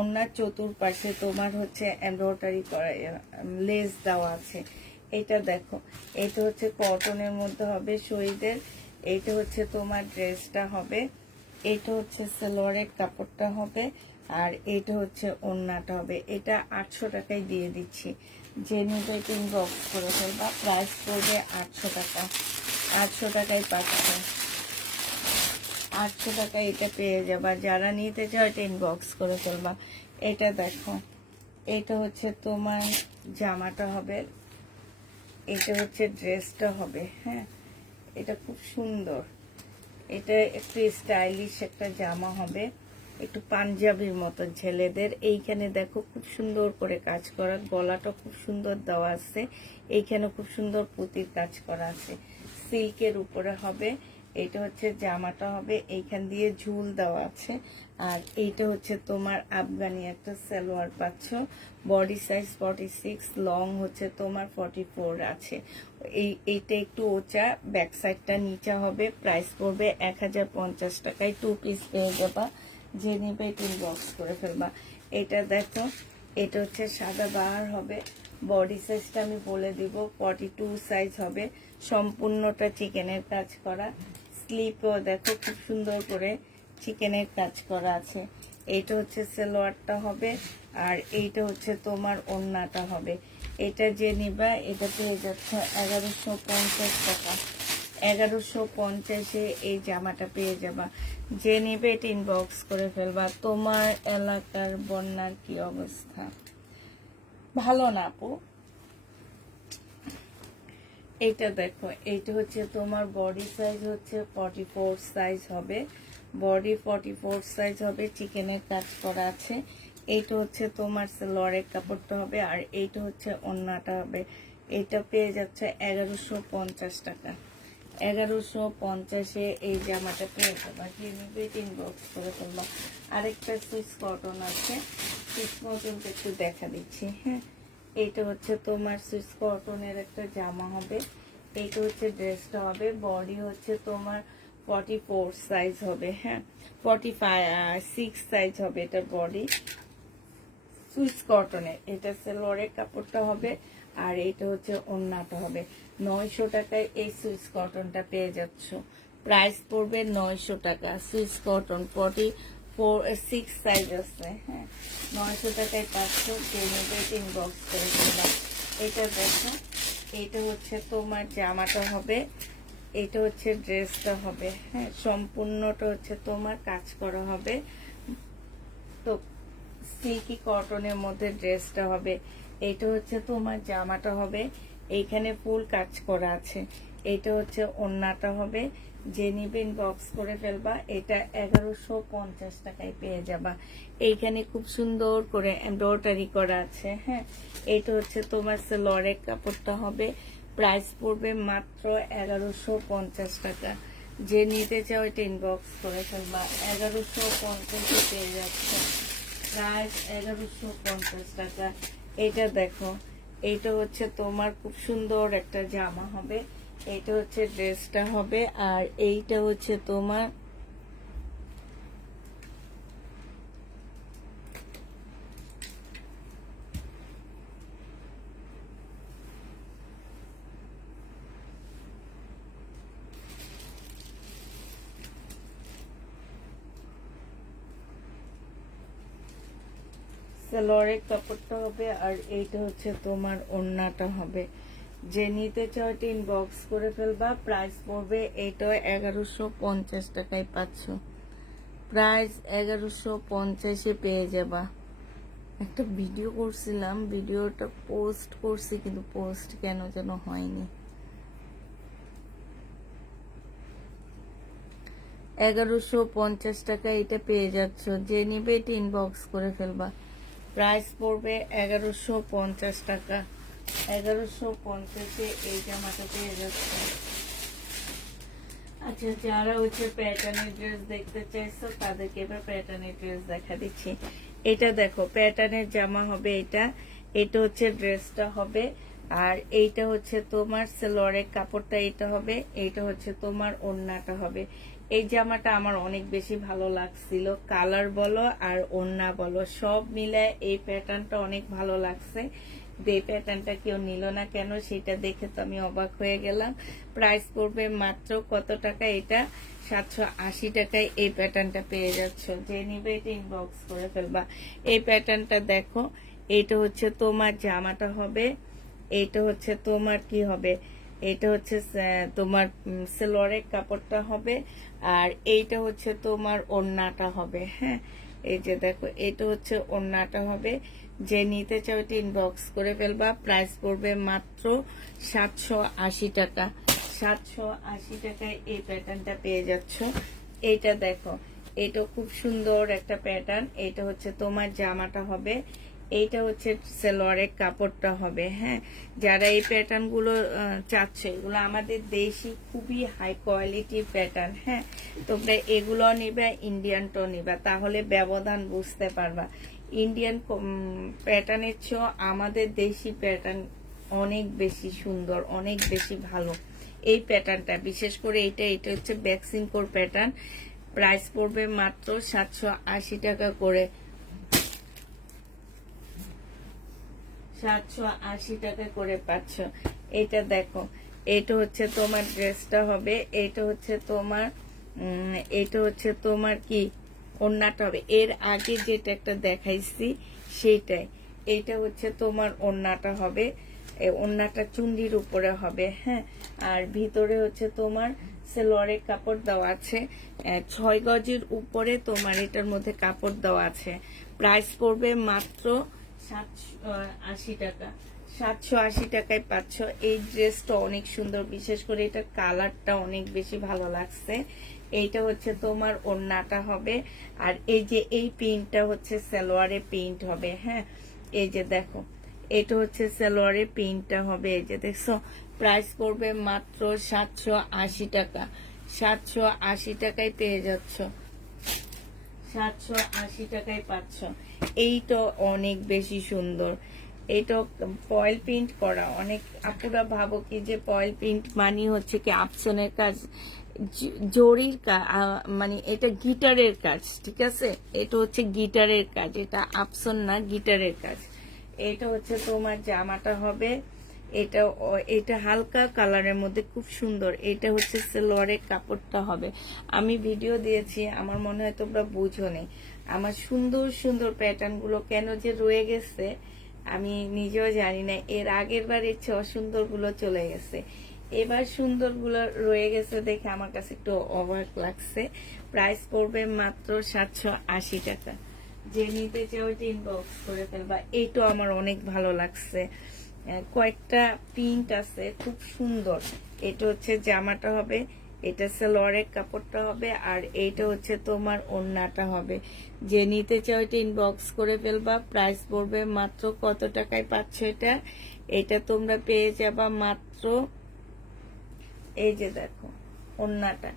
ওনার চতুর্পাশে তোমার হচ্ছে এমব্রয়ডারি করা, লেস দেওয়া আছে। এটা দেখো, এটা হচ্ছে কটনের মধ্যে হবে শহীদের। এইটা হচ্ছে তোমার ড্রেসটা হবে, এটা হচ্ছে সালোয়ারের কাপড়টা হবে, আর এটা হচ্ছে ওড়নাটা হবে। এটা 800 টাকায় দিয়ে দিচ্ছি। যে নিবে বক্স করে ফেলবা। প্রাইস পড়বে 800 টাকা। 800 টাকায় পাচ্ছে। 800 টাকায় এটা পেয়ে যাবা। যারা নিতে চাও এটা ইনবক্স করে ফেলবা। এটা দেখো, এটা হচ্ছে তোমার জামাটা হবে, এটা হচ্ছে ড্রেসটা হবে। হ্যাঁ, এটা খুব সুন্দর। এটা একটু স্টাইলিশ একটা জামা হবে, একটু পাঞ্জাবির মতো ছেলেদের। এইখানে দেখো খুব সুন্দর করে কাজ করা, গলাটা খুব সুন্দর দেওয়া আছে, এইখানে খুব সুন্দর পুঁতির কাজ করা আছে, সিল্কের উপরে হবে। এটা হচ্ছে জামাটা হবে, এইখান দিয়ে ঝুল দেওয়া আছে। আর এইটা হচ্ছে তোমার আফগানি একটা সালোয়ার পাচ্ছ। বডি সাইজ 46, লং হচ্ছে তোমার 44 আছে। এইটা একটু উঁচা, ব্যাক সাইডটা নিচা হবে। প্রাইস পড়বে 1050 টাকায়। 2 পিস পেয়ে যাবা। যে নিবে বক্স করে ফেলবা। এটা দেখো, এটা হচ্ছে সাদা বাহার হবে। বডি সাইজটা আমি বলে দিব, 42 সাইজ হবে। সম্পূর্ণটা চিকেনের কাজ করা। স্লিপও দেখো খুব সুন্দর করে চিকেনের কাজ করা আছে। এইটা হচ্ছে সালোয়ারটা হবে, আর এইটা হচ্ছে তোমার ওড়নাটা হবে। এটা যে নিবা এটা পেয়ে যাচ্ছে 1150 টাকা। 1150-এ এই জামাটা পেয়ে যাবা। যে নিবে এটা ইনবক্স করে ফেলবা। তোমার এলাকার বন্যার কি অবস্থা? ভালো না আপু? এইটা দেখো, এইটা হচ্ছে তোমার বডি সাইজ হচ্ছে 44 সাইজ হবে। বডি 44 সাইজ হবে, চিকেনের কাজ করা আছে। এইটা হচ্ছে তোমার সালোয়ারের কাপড়টা হবে, আর এইটা হচ্ছে ওড়নাটা হবে। এটা পেয়ে যাচ্ছে 1150 টাকা। 1150-এ এই জামাটা পেয়ে যাবা। যে নিবে ইনবক্স করে ফেলবা। আরেকটা সুইস কটন আছে, সুইস কটনটা একটু দেখা দিচ্ছি। হ্যাঁ, এইটা হচ্ছে তোমার সুইস কটনের একটা জামা হবে। এইটা হচ্ছে ড্রেসটা হবে। বডি হচ্ছে তোমার 44 সাইজ হবে। হ্যাঁ, 46 সাইজ হবে এটা বডি। সুইস কটনের এটা সালোয়ারের কাপড়টা হবে, আর এটা হচ্ছে ওড়নাটা হবে। 900 টাকায় এই সুইস কটনটা পেয়ে যাচ্ছ। প্রাইস পড়বে 900 টাকা। সুইস কটন 46 সাইজ আছে। হ্যাঁ, 900 টাকায় পাচ্ছ। বক্স করে দিলাম। এটা দেখো, এটা হচ্ছে তোমার জামাটা হবে, এটা হচ্ছে ড্রেসটা হবে। হ্যাঁ, সম্পূর্ণটা হচ্ছে তোমার কাজ করা হবে। তো সিল্কি কটনের মধ্যে ড্রেসটা হবে। এটা হচ্ছে তোমার জামাটা হবে, এইখানে ফুল কাজ করা আছে। এটা হচ্ছে ওড়নাটা হবে। যে নিবেন বক্স করে ফেলবা। এটা 1150 টাকায় পেয়ে যাবা। এইখানে খুব সুন্দর করে এমব্রয়ডারি করা আছে। হ্যাঁ, এটা হচ্ছে তোমার সালোয়ারের কাপড়টা হবে। প্রাইস পড়বে মাত্র 1150 টাকা। যে নিতে চাও এটা ইনবক্স করে ফেলবা। 1150-এ পেয়ে যাচ্ছে। প্রাইস 1150 টাকা। এটা দেখো, এইটা হচ্ছে তোমার খুব সুন্দর একটা জামা হবে। এইটা হচ্ছে ড্রেসটা হবে, আর এইটা হচ্ছে তোমার সালোয়ারের কাপড়টা হবে, আর এইটা হচ্ছে তোমার ওড়নাটা হবে। যে নিতে চাও এটা ইনবক্স করে ফেলবা। প্রাইস পড়বে এইটা 1150 টাকায় পাচ্ছ। প্রাইস 1150-এ পেয়ে যাবা। একটা ভিডিও করছিলাম, ভিডিওটা পোস্ট করছি কিন্তু পোস্ট কেন যেন হয়নি। 1150 টাকা এটা পেয়ে যাচ্ছ। যে নিবে এটা ইনবক্স করে ফেলবা। প্রাইস পড়বে 1150 টাকা। 1150-এ এই জামাটা পেয়ে যাচ্ছে। আচ্ছা, যারা হচ্ছে প্যাটার্নের ড্রেস দেখতে চাইছো তাদেরকে এবার প্যাটার্নের ড্রেস দেখা দিচ্ছি। এটা দেখো প্যাটার্নের জামা হবে এটা। এটা হচ্ছে ড্রেসটা হবে, আর এইটা হচ্ছে তোমার সালোয়ারের কাপড়টা এটা হবে, এইটা হচ্ছে তোমার ওড়নাটা হবে। এই জামাটা আমার অনেক বেশি ভালো লাগছিল, কালার বলো আর ওড়না বলো সব মিলে এই প্যাটার্নটা অনেক ভালো লাগছে। এই প্যাটার্নটা কেউ নিল না কেন সেটা দেখে তো আমি অবাক হয়ে গেলাম। প্রাইস পড়বে মাত্র কত টাকা? এটা 780 টাকায় এই প্যাটার্নটা পেয়ে যাচ্ছ। যে নিবে এটা ইনবক্স করে ফেলবা। এই প্যাটার্নটা দেখো, এইটা হচ্ছে তোমার জামাটা হবে, এইটা হচ্ছে তোমার কি হবে, এটা হচ্ছে তোমার সালোয়ারের কাপড়টা হবে, আর এইটা হচ্ছে তোমার ওড়নাটা হবে। হ্যাঁ, এই যে দেখো এটা হচ্ছে ওড়নাটা হবে। যে নিতে চাও এটা ইনবক্স করে ফেলবা। প্রাইস পড়বে মাত্র 780 টাকা। 780 টাকায় এই প্যাটার্নটা পেয়ে যাচ্ছ। এইটা দেখো, এটা খুব সুন্দর একটা প্যাটার্ন। এটা হচ্ছে তোমার জামাটা হবে, এইটা হচ্ছে সালোয়ারের কাপড়টা হবে। হ্যাঁ, যারা এই প্যাটার্ন গুলো চাচ্ছে, এগুলো আমাদের দেশি খুবই হাই কোয়ালিটির প্যাটার্ন। হ্যাঁ, তোমরা এগুলো নিবে, ইন্ডিয়ানটাও নিবা, তাহলে ব্যবধান বুঝতে পারবা। ইন্ডিয়ান প্যাটার্নের চেয়েও আমাদের দেশি প্যাটার্ন অনেক বেশি সুন্দর, অনেক বেশি ভালো। এই প্যাটার্নটা বিশেষ করে এটা হচ্ছে ব্যাক্সিনকোর প্যাটার্ন। প্রাইস পড়বে মাত্র 780 টাকা করে। 780 টাকা করে পাচ্ছ। এটা দেখো, এটা হচ্ছে তোমার ড্রেসটা হবে, এটা হচ্ছে তোমার এটা হচ্ছে তোমার কি ওড়নাটা হবে। এর আগে যেটা একটা দেখাইছি সেটাই। এইটা হচ্ছে তোমার ওড়নাটা হবে, ওড়নাটা চুন্ডির উপরে হবে। হ্যাঁ, আর ভিতরে হচ্ছে তোমার সালোয়ারের কাপড় দেওয়া আছে, 6 গজের উপরে তোমার এটার মধ্যে কাপড় দেওয়া আছে। প্রাইস পড়বে মাত্র 780 টাকা। 780 টাকায় পাচ্ছ। এই ড্রেসটা অনেক সুন্দর, বিশেষ করে এটার কালারটা অনেক বেশি ভালো লাগছে। এইটা হচ্ছে তোমার ওড়নাটা হবে, আর এই যে এই প্রিন্টটা হচ্ছে সালোয়ারে প্রিন্ট হবে। হ্যাঁ, এই যে দেখো এটা হচ্ছে সালোয়ারে প্রিন্টটা হবে, এই যে দেখছো। প্রাইস পড়বে মাত্র 780 টাকা। 780 টাকায় পেয়ে যাচ্ছ। 780 টাকায় পাচ্ছ। এইটা অনেক বেশি সুন্দর। এইটা ফয়েল প্রিন্ট করা। অনেক আপুরা ভাবো কি যে ফয়েল প্রিন্ট মানে হচ্ছে কি আফসনের কাজ, জরির কাজ, মানে এটা গিটারের কাজ, ঠিক আছে? এটা হচ্ছে গিটারের কাজ, এটা আফসন না, গিটারের কাজ। এটা হচ্ছে তোমার জামাটা হবে, এটা এটা হালকা কালারের মধ্যে খুব সুন্দর। এটা হচ্ছে সালোয়ারের কাপড়টা হবে। আমি ভিডিও দিয়েছি, আমার মনে হয় তোমরা বুঝো নি। আমার সুন্দর সুন্দর প্যাটার্ন গুলো কেন যে রয়ে গেছে আমি নিজেও জানি না। এর আগের বার ইচ্ছে অসুন্দর গুলো চলে গেছে, এবার সুন্দর গুলো রয়ে গেছে দেখে আমার কাছে একটু অবাক লাগছে। প্রাইস পড়বে মাত্র 780 টাকা। যে নিতে চাও ওইটা ইনবক্স করে ফেলবা। এইটা আমার অনেক ভালো লাগছে, কয়েকটা প্রিন্ট আছে খুব সুন্দর। এটা হচ্ছে জামাটা হবে, এটা সালোয়ারের কাপড়টা হবে, আর এইটা হচ্ছে তোমার ওড়নাটা হবে। যে নিতে চাও এটা ইনবক্স করে ফেলবা। প্রাইস পড়বে মাত্র কত টাকায় পাচ্ছ এটা? এটা তোমরা পেয়ে যাবা মাত্র, এই যে দেখো ওড়নাটা,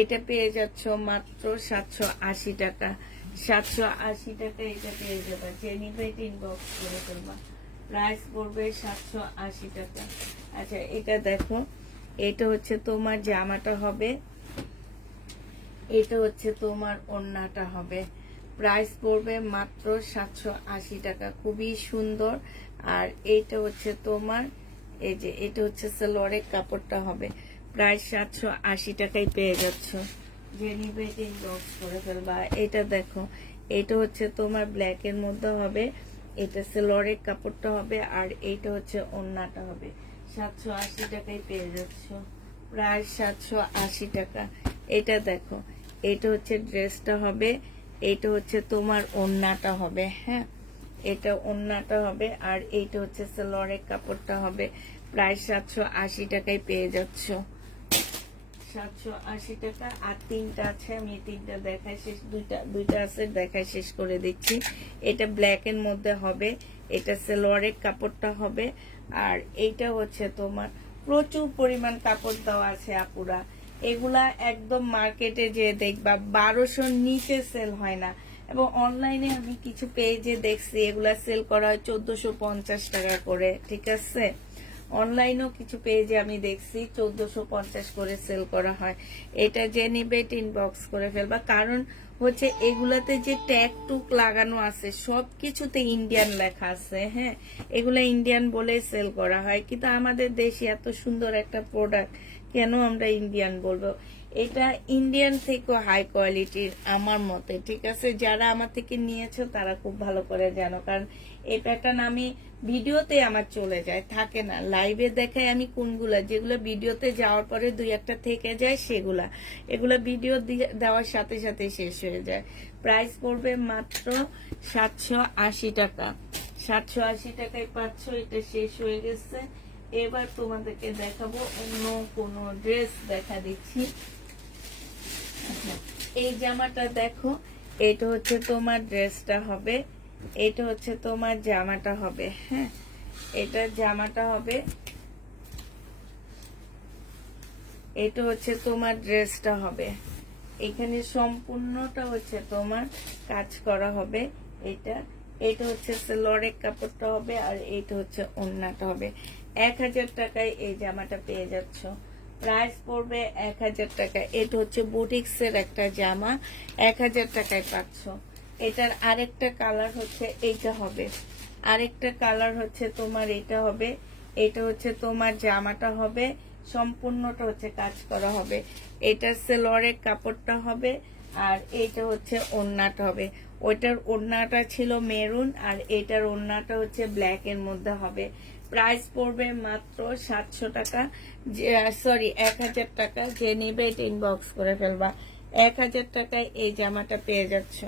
এটা পেয়ে যাচ্ছ মাত্র 780 টাকা। 780 টাকা এটা পেয়ে যাবে। যে নিবে এটা ইনবক্স করে ফেলবা। প্রাইস পড়বে 780 টাকা। আচ্ছা, এটা দেখো, এটা হচ্ছে তোমার জামাটা হবে, এটা হচ্ছে তোমার ওড়নাটা হবে। প্রাইস পড়বে মাত্র 780 টাকা, খুবই সুন্দর। আর এইটা হচ্ছে তোমার, এই যে এটা হচ্ছে সালোয়ারের কাপড়টা হবে। প্রায় 780 টাকায় পেয়ে যাচ্ছ। যে নিবে এটা ইনবক্স করে ফেলবা। এটা দেখো, এটা হচ্ছে তোমার ব্ল্যাক এর মধ্যে হবে, এটা সালোয়ারের কাপড়টা হবে, আর এইটা হচ্ছে ওড়নাটা হবে। 780 টাকায় পেয়ে যাচ্ছ। প্রায় 780 টাকা। এটা দেখো, এটা হচ্ছে ড্রেসটা হবে, এইটা হচ্ছে তোমার ওড়নাটা হবে। হ্যাঁ, এটা ওড়নাটা হবে, আর এইটা হচ্ছে সালোয়ারের কাপড়টা হবে। প্রায় 780 টাকায় পেয়ে যাচ্ছ। 780 টাকা। আর তিনটা আছে, আমি এই তিনটা দেখাই শেষ, দুইটা আছে দেখাই শেষ করে দিচ্ছি। এটা ব্ল্যাক এর মধ্যে হবে, এটা সালোয়ারের কাপড়টা হবে। আর এইটা হচ্ছে তোমার প্রচুর পরিমাণ কাপড় দেওয়া আছে আপুরা। এগুলা একদম মার্কেটে যে দেখবা 1200 নিচে সেল হয় না, এবং অনলাইনে আমি কিছু পেজে দেখছি এগুলা সেল করা হয় 1450 টাকা করে, ঠিক আছে। অনলাইনেও কিছু পেজে আমি দেখছি 1450 করে সেল করা হয়। এটা যে নিবে ইনবক্স করে ফেলবা, কারণ হচ্ছে এগুলাতে যে ট্যাগ টুক লাগানো আছে সবকিছুতে ইন্ডিয়ান লেখা আছে। হ্যাঁ, এগুলা ইন্ডিয়ান বলে সেল করা হয়, কিন্তু আমাদের দেশে এত সুন্দর একটা প্রোডাক্ট কেন আমরা ইন্ডিয়ান বলবো? এটা ইন্ডিয়ান থেকেও হাই কোয়ালিটির আমার মতে, ঠিক আছে। যারা আমার থেকে নিয়েছো তারা খুব ভালো করে জানো, কারণ এই প্যাটার্ন আমি ভিডিওতে আমার চলে যায়, থাকে না। লাইভে দেখাই আমি কোনগুলা, যেগুলো ভিডিওতে যাওয়ার পরে দুই একটা থেকে যায় সেগুলা, এগুলা ভিডিও দেওয়ার সাথে সাথে শেষ হয়ে যায়। প্রাইস পড়বে মাত্র 780 টাকা। 780 টাকায় পাচ্ছ। এটা শেষ হয়ে গেছে। এবার তোমাদেরকে দেখাবো অন্য কোন ড্রেস দেখা দিচ্ছি। এই জামাটা দেখো, এটা হচ্ছে তোমার ড্রেসটা হবে, এটা হচ্ছে তোমার জামাটা হবে। হ্যাঁ, এটা জামাটা হবে, এটা হচ্ছে তোমার ড্রেসটা হবে। এখানে সম্পূর্ণটা হচ্ছে তোমার কাজ করা হবে। এটা হচ্ছে সালোয়ারের কাপড়টা হবে, আর এটা হচ্ছে ওড়নাটা হবে। 1000 টাকায় এই জামাটা পেয়ে যাচ্ছ। প্রাইস পড়বে 1000 টাকা। এটা হচ্ছে বুটিক্সের একটা জামা, 1000 টাকায় পাচ্ছ। এটার আরেকটা কালার হচ্ছে এইটা হবে, আরেকটা কালার হচ্ছে তোমার এটা হবে। এটা হচ্ছে তোমার জামাটা হবে, সম্পূর্ণটা হচ্ছে কাজ করা হবে। এটা সালোয়ারের কাপড়টা হবে, আর এটা হচ্ছে ওড়নাটা হবে। ওইটার ওড়নাটা ছিল মেরুন, আর এটার ওড়নাটা হচ্ছে ব্ল্যাক এর মধ্যে হবে। প্রাইস পড়বে মাত্র 700 টাকা, সরি 1000 টাকা। যে নেবে এটা ইনবক্স করে ফেলবা। 1000 টাকায় এই জামাটা পেয়ে যাচ্ছ।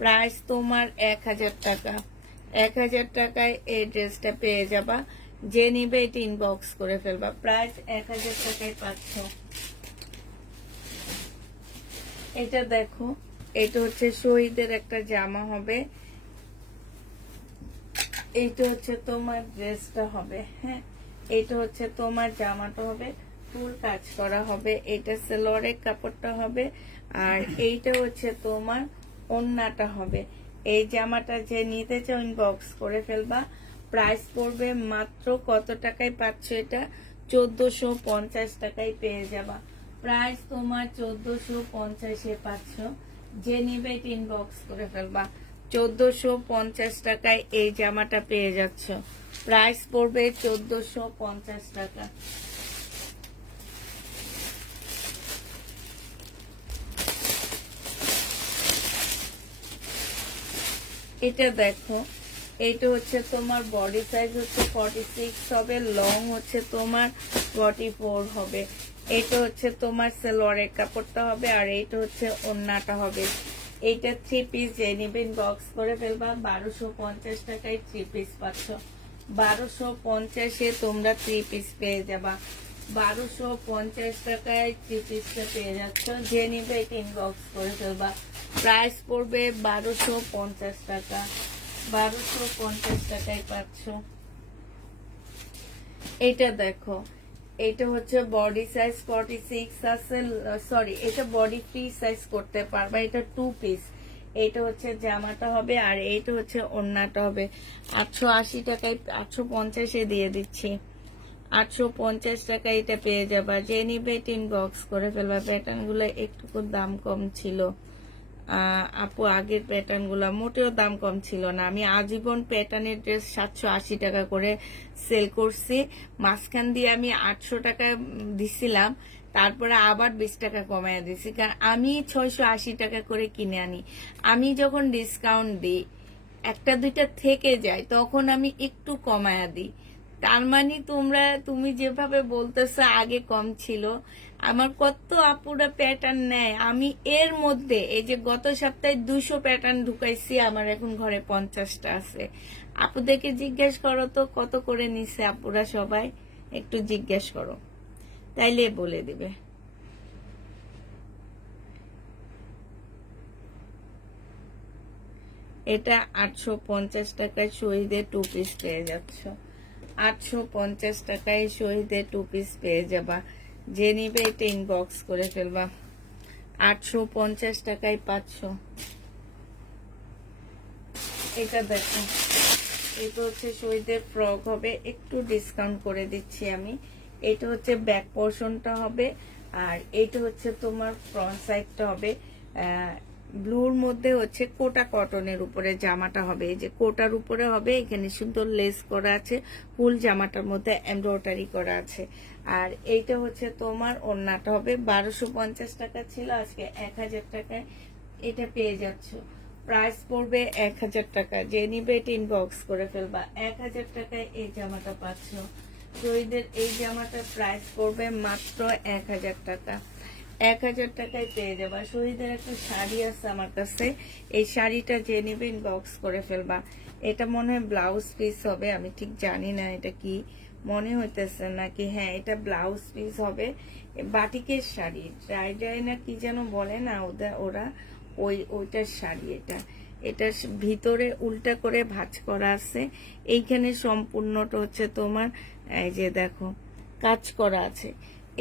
প্রাইস তোমার 1000 টাকা। 1000 টাকায় এই ড্রেসটা পেয়ে যাবা। যে নিবে এটা ইনবক্স করে ফেলবা। প্রাইস 1000 টাকায় পাচ্ছ। এটা দেখো, এটা হচ্ছে শহীদের একটা জামা হবে, এইটা হচ্ছে তোমার ড্রেসটা হবে। হ্যাঁ, এটা হচ্ছে তোমার জামাটা হবে, ফুল কাজ করা হবে। এটা সালোয়ারের কাপড়টা হবে, আর এইটা হচ্ছে তোমার ওড়নাটা হবে। এই জামাটা যে নিতে চাও ইনবক্স করে ফেলবা। প্রাইস পড়বে মাত্র কত টাকায় পাচ্ছ? এটা 1450 টাকায় পেয়ে যাবা। প্রাইস তোমার 1450-এ পাচ্ছ। যে নিবে এটা ইনবক্স করে ফেলবা। 1450 টাকায় এই জামাটা পেয়ে যাচ্ছ। প্রাইস পড়বে 1450 টাকা। এটা দেখো, এইটা হচ্ছে তোমার বডি সাইজ হচ্ছে 46 হবে, লং হচ্ছে তোমার 44 হবে। এটা হচ্ছে তোমার সালোয়ারের কাপড়টা হবে, আর এইটা হচ্ছে ওড়নাটা হবে। এইটা 3 পিস যে নিবেন বক্স করে ফেলবা। 1250 টাকায় 3 পিস পাচ্ছ। 1250-এ তোমরা 3 পিস পেয়ে যাবা। 1250 টাকায় 3 পিসটা পেয়ে যাচ্ছ। যে নিবে এটা ইনবক্স করে ফেলবা। প্রাইস পড়বে 1250 টাকা। 1250 টাকায় পাচ্ছ। এটা দেখো, এটা হচ্ছে বডি সাইজ 46 আছে, সরি এটা বডি ফ্রি সাইজ করতে পারবা। এটা 2 পিস। এটা হচ্ছে জামাটা হবে, আর এইটা হচ্ছে ওড়নাটা হবে। 880 টাকায় 850-এ দিয়ে দিচ্ছি। 850 টাকায় এটা পেয়ে যাবা। যে নিবে ইনবক্স করে ফেলবা। প্যাটার্ন গুলো একটু দাম কম ছিল আপু, আগের প্যাটার্ন গুলা মোটেও দাম কম ছিল না। আমি আজীবন প্যাটার্নের ড্রেস 780 টাকা করে সেল করছি। মাঝখান দিয়ে আমি 800 টাকা দিছিলাম, তারপরে আবার 20 টাকা কমাইয়া দিছি, কারণ আমি 680 টাকা করে কিনে আনি। আমি যখন ডিসকাউন্ট দিই, একটা দুইটা থেকে যায়, তখন আমি একটু কমায়া দিই। তার মানে তুমি যেভাবে বলতেছো আগে কম ছিল, আমার কত আপুরা প্যাটার্ন নেয়। আমি এর মধ্যে এই যে গত সপ্তাহে 200 প্যাটার্ন ঢুকাইছি, আমার এখন ঘরে 50টা আছে। আপুদেরকে জিজ্ঞেস করো তো কত করে নিছে আপুরা, সবাই একটু জিজ্ঞেস করো, তাইলে বলে দিবে। এটা 850 টাকায় শহীদের 2 পিস পেয়ে যাচ্ছ। 850 টাকায় শহীদের 2 পিস পেয়ে যাবা। যে নিবে এটা ইনবক্স করে ফেলবা। 850 টাকায় পাচ্ছ। এটা দেখো, এটা হচ্ছে শহীদের ফ্রক হবে, একটু ডিসকাউন্ট করে দিচ্ছি আমি। এটা হচ্ছে ব্যাক পোর্শনটা হবে, আর এটা হচ্ছে তোমার ফ্রন্ট সাইডটা হবে ব্লুর মধ্যে হচ্ছে কোটা কটনের উপরে জামাটা হবে। এই যে কোটার উপরে হবে, এখানে সুন্দর লেস করা আছে, ফুল জামাটার মধ্যে এমব্রয়ডারি করা আছে। আর এইটা হচ্ছে তোমার ওড়নাটা হবে। 1250 টাকা ছিল, আজকে 1000 টাকায় এটা পেয়ে যাচ্ছ। প্রাইস পড়বে 1000 টাকা। যে নিবে এটা ইনবক্স করে ফেলবা। 1000 টাকায় এই জামাটা পাচ্ছ। শহীদের এই জামাটার প্রাইস পড়বে মাত্র 1000 টাকা। 1000 টাকায় পেয়ে যাবা। শহীদের একটা শাড়ি আছে আমার কাছে, এই শাড়িটা যে নিবে ইনবক্স করে ফেলবা। এটা মনে হয় ব্লাউজ পিস হবে, আমি ঠিক জানি না এটা কি, মনে হইতেছে নাকি, হ্যাঁ এটা ব্লাউজ পিস হবে। বাটিকের শাড়ি, ড্রাই না কি যেন বলে না ওরা, ওইটার শাড়ি। এটা ভিতরে উল্টা করে ভাঁজ করা আছে। এইখানে সম্পূর্ণটা হচ্ছে তোমার এই যে দেখো কাজ করা আছে।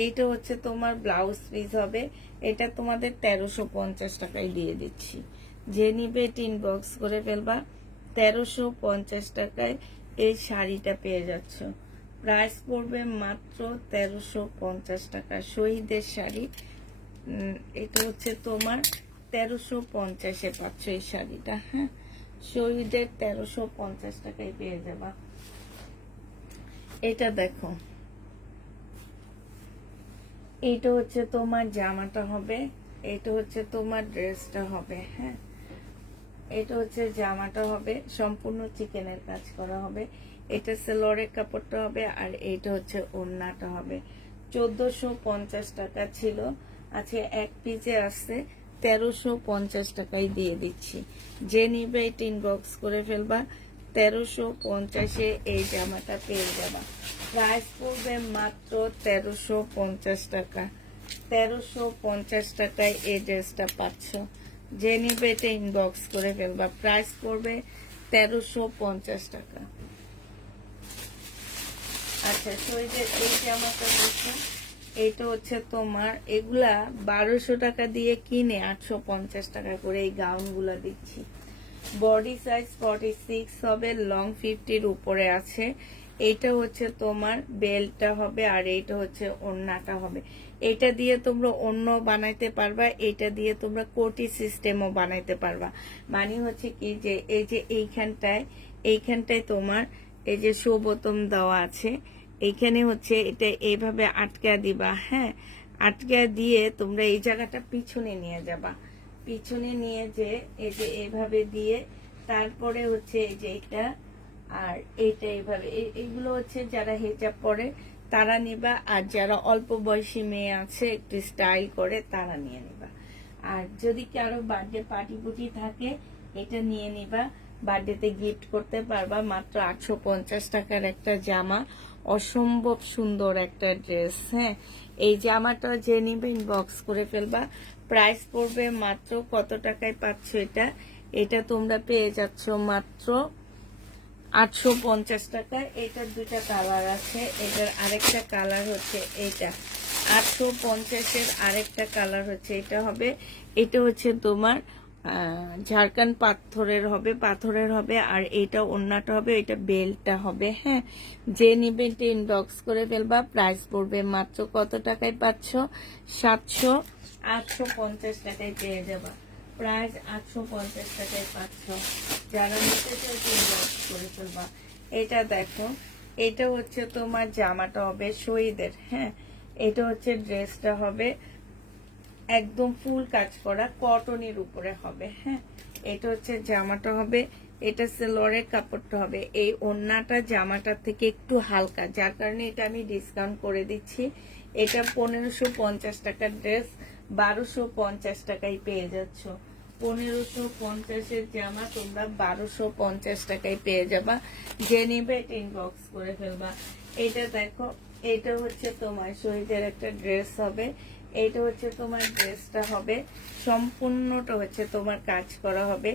এইটা হচ্ছে তোমার ব্লাউজ পিস হবে। এটা তোমাদের 1350 টাকায় দিয়ে দিচ্ছি। যে নিবে এটা ইনবক্স করে ফেলবা। 1350 টাকায় এই শাড়িটা পেয়ে যাচ্ছ। প্রাইস পড়বে মাত্র 1350 টাকা। শহীদের শাড়ি, এটা হচ্ছে তোমার 1350-এ পাচ্ছ এই শাড়িটা। হ্যাঁ, শহীদের 1350 টাকায় পেয়ে যাবা। এটা দেখো, এইটা হচ্ছে তোমার জামাটা হবে, এটা হচ্ছে তোমার ড্রেসটা হবে। হ্যাঁ, এটা হচ্ছে জামাটা হবে, সম্পূর্ণ চিকেনের কাজ করা হবে। এটা সেলোয়ারের কাপড়টা হবে, আর এইটা হচ্ছে ওড়নাটা হবে। 1450 টাকা ছিল, আজকে এক পিসে আসছে 1350 টাকায় দিয়ে দিচ্ছি। যে নিবে এটা ইনবক্স করে ফেলবা। 1350-এ এই জামাটা পেয়ে যাবা। প্রাইস পড়বে মাত্র 1350 টাকা। 1350 টাকায় এই ড্রেসটা পাচ্ছ। যে নিবে এটা ইনবক্স করে ফেলবা। প্রাইস পড়বে 1350 টাকা। আচ্ছা, শহীদের এই জামাটা দেখুন, এইটা হচ্ছে তোমার, এগুলা 1200 টাকা দিয়ে কিনে 850 টাকা করে এই গাউন গুলা দিচ্ছি। বডি সাইজ 46 হবে, লং 50-র উপরে আছে। এইটা হচ্ছে তোমার বেল্টটা হবে, আর এইটা হচ্ছে ওড়নাটা হবে। এটা দিয়ে তোমরা অন্য বানাইতে পারবা, এটা দিয়ে তোমরা কোটি সিস্টেমও বানাইতে পারবা। মানে হচ্ছে কি যে এই যে এইখানটায় তোমার এই যে শো বোতাম দেওয়া আছে, এইখানে হচ্ছে এটা এইভাবে আটকা দিবা। হ্যাঁ, আটকা দিয়ে তোমরা এই জায়গাটা পিছনে নিয়ে যাবা। পিছনে নিয়ে যে এই যে এইভাবে দিয়ে তারপরে হচ্ছে এই যে এটা আর এইটা এইভাবে, এইগুলো হচ্ছে যারা হিজাব পরে তারা নিবা, আর যারা অল্প বয়সী মেয়ে আছে একটু স্টাইল করে তারা নিয়ে নিবা। আর যদি কারো বার্থডে পার্টি পুটি থাকে এটা নিয়ে নিবা, বার্থডেতে গিফট করতে পারবা। মাত্র 850 টাকার একটা জামা, অসম্ভব সুন্দর একটা ড্রেস। হ্যাঁ, এই জামাটা যে নিবে ইনবক্স করে ফেলবা। প্রাইস পড়বে মাত্র কত টাকায় পাচ্ছ এটা? এটা তোমরা পেয়ে যাচ্ছ মাত্র 850 টাকায়। এটার দুইটা কালার আছে, এটার আরেকটা কালার হচ্ছে এইটা। 850-এর আরেকটা কালার হচ্ছে এটা হবে। এটা হচ্ছে তোমার ঝাড়খান্ড পাথরের হবে, আর এটা ওড়নাটা হবে, এটা বেল্টটা হবে। হ্যাঁ, যে নিবে এটা ইনবক্স করে ফেলবা। প্রাইস পড়বে মাত্র কত টাকায় পাচ্ছ? 850 টাকায় পেয়ে যাবা। প্রাইস 850 টাকায় পাচ্ছ। যারা নিতে চাই ইনবক্স করে ফেলবা। এটা দেখো, এটা হচ্ছে তোমার জামাটা হবে শহীদের। হ্যাঁ, এটা হচ্ছে ড্রেসটা হবে, একদম ফুল কাজ করা কটনের উপরে হবে। হ্যাঁ, এটা হচ্ছে জামাটা হবে, এটা সেলোয়ারের কাপড়টা হবে। এই ওড়নাটা জামাটার থেকে একটু হালকা, যার কারণে এটা আমি ডিসকাউন্ট করে দিচ্ছি। এটা 1550 টাকার ড্রেস 1250 টাকায় পেয়ে যাচ্ছ। 1550-এর জামা তোমরা 1250 টাকায় পেয়ে যাবা। যে নিবে এটা ইনবক্স করে ফেলবা। এটা দেখো, এটা হচ্ছে তোমার শহীদের একটা ড্রেস হবে। এইটা হচ্ছে তোমার ড্রেসটা হবে, সম্পূর্ণটা হচ্ছে তোমার কাজ করা হবে।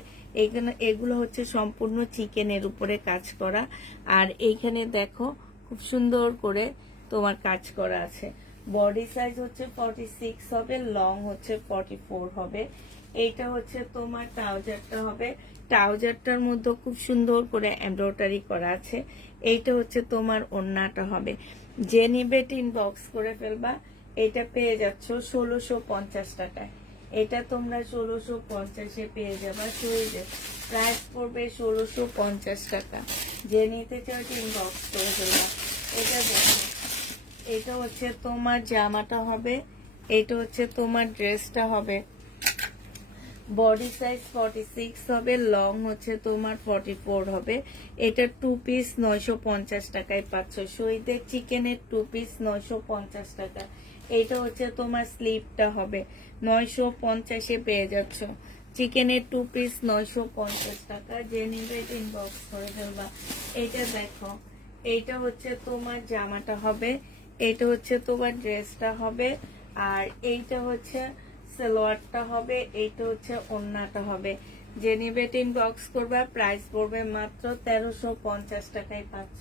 এগুলো হচ্ছে সম্পূর্ণ চিকেনের উপরে কাজ করা। আর এইখানে দেখো খুব সুন্দর করে তোমার কাজ করা আছে। বডি সাইজ হচ্ছে 46 হবে, লং হচ্ছে 44 হবে। এইটা হচ্ছে তোমার ট্রাউজারটা হবে, ট্রাউজারটার মধ্যে খুব সুন্দর করে এমব্রয়ডারি করা আছে। এইটা হচ্ছে তোমার ওড়নাটা হবে। যে নিবে ইনবক্স করে ফেলবা। এটা পেয়ে যাচ্ছ 1650 টাকায়। এটা তোমরা 1650-এ পেয়ে যাবা। প্রাইস পড়বে 1650 টাকা। যে নিতে চাও ইনবক্স করে ফেলবা। এটা দেখো, এটা হচ্ছে তোমার জামাটা হবে, এটা হচ্ছে তোমার ড্রেসটা হবে। বডি সাইজ 46 হবে, লং হচ্ছে তোমার 44 হবে। এটা 2 পিস 950 টাকায় পাচ্ছ। শহীদের চিকেনের 2 পিস 950 টাকা। এটা হচ্ছে তোমার স্লিপটা হবে, 950-এ পেয়ে যাচ্ছ। চিকেনের 2 পিস 950 টাকা। যে নিবে ইনবক্স করে ফেলবা। এটা দেখো, এইটা হচ্ছে তোমার জামাটা হবে, এটা হচ্ছে তোমার ড্রেসটা হবে, আর এইটা হচ্ছে সালোয়ারটা হবে, এইটা হচ্ছে ওড়নাটা হবে। যে নিবে ইনবক্স করবা। প্রাইস পড়বে মাত্র 1350 টাকায় পাচ্ছ।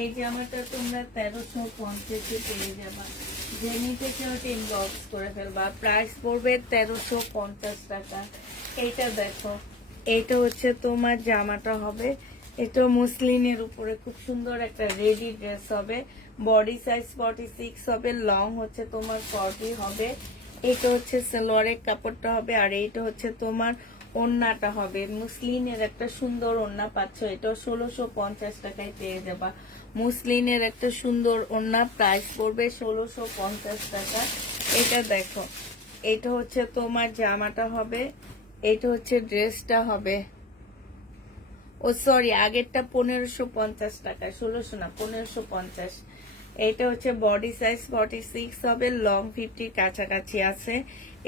এই জামাটা তোমরা 1350-এ পেয়ে যাবা। যে নিতে চাও ইনবক্স করে ফেলবা। প্রাইস পড়বে 1350 টাকা। এইটা দেখো, এইটা হচ্ছে তোমার জামাটা হবে, এটা মুসলিনের উপরে খুব সুন্দর একটা রেডি ড্রেস হবে। বডি সাইজ 46 হবে, লং হচ্ছে তোমার 40 হবে। এটা হচ্ছে সালোয়ারের কাপড়টা হবে, আর এইটা হচ্ছে তোমার ওড়নাটা হবে। মুসলিনের একটা সুন্দর ওড়না পাচ্ছ, এটাও 1650 টাকায় পেয়ে যাবা। মুসলিনের একটা সুন্দর ওড়না, প্রাইস পড়বে 1650 টাকা। এটা দেখো, এটা হচ্ছে তোমার জামাটা হবে, এটা হচ্ছে ড্রেসটা হবে। ও সরি, আগেরটা 1550 টাকা, 1600 না, 1550। এটা হচ্ছে বডি সাইজ 46 হবে, লং 50 কাছাকাছি আছে।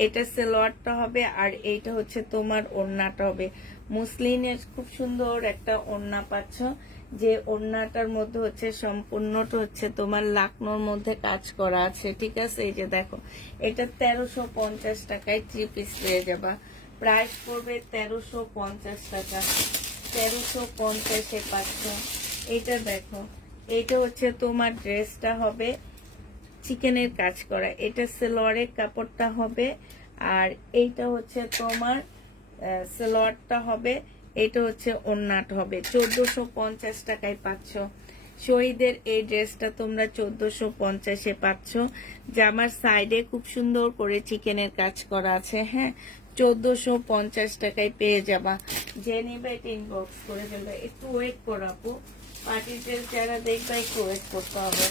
এটা সালোয়ারটা হবে, আর এইটা হচ্ছে তোমার ওড়নাটা হবে। মুসলিনের খুব সুন্দর একটা ওড়না পাচ্ছ, যে ওড়নাটার মধ্যে হচ্ছে সম্পূর্ণটা হচ্ছে তোমার লাকনোর মধ্যে কাজ করা আছে, ঠিক আছে। এই যে দেখো, এটা 1350 টাকায় 3 পিস পেয়ে যাবা। প্রাইস পড়বে 1350 টাকা। 1350-এ পাচ্ছ। এটা দেখো, এটা হচ্ছে তোমার ড্রেসটা হবে, চিকেনের কাজ করা। এটা সালোয়ারের কাপড়টা হবে, আর এইটা হচ্ছে তোমার সালোয়ারটা হবে, এটা হচ্ছে ওড়নাটা হবে। 1450 টাকায় পাচ্ছ। শহীদের এই ড্রেসটা তোমরা 1450-এ পাচ্ছ। জামার সাইডে খুব সুন্দর করে চিকেনের কাজ করা আছে। হ্যাঁ, 1450 টাকায় পেয়ে যাবা। যে নিবে ইনবক্স করে ফেলবে। একটু ওয়েট করাবো, পার্টি ড্রেস যারা দেখবে একটু ওয়েট করতে হবে।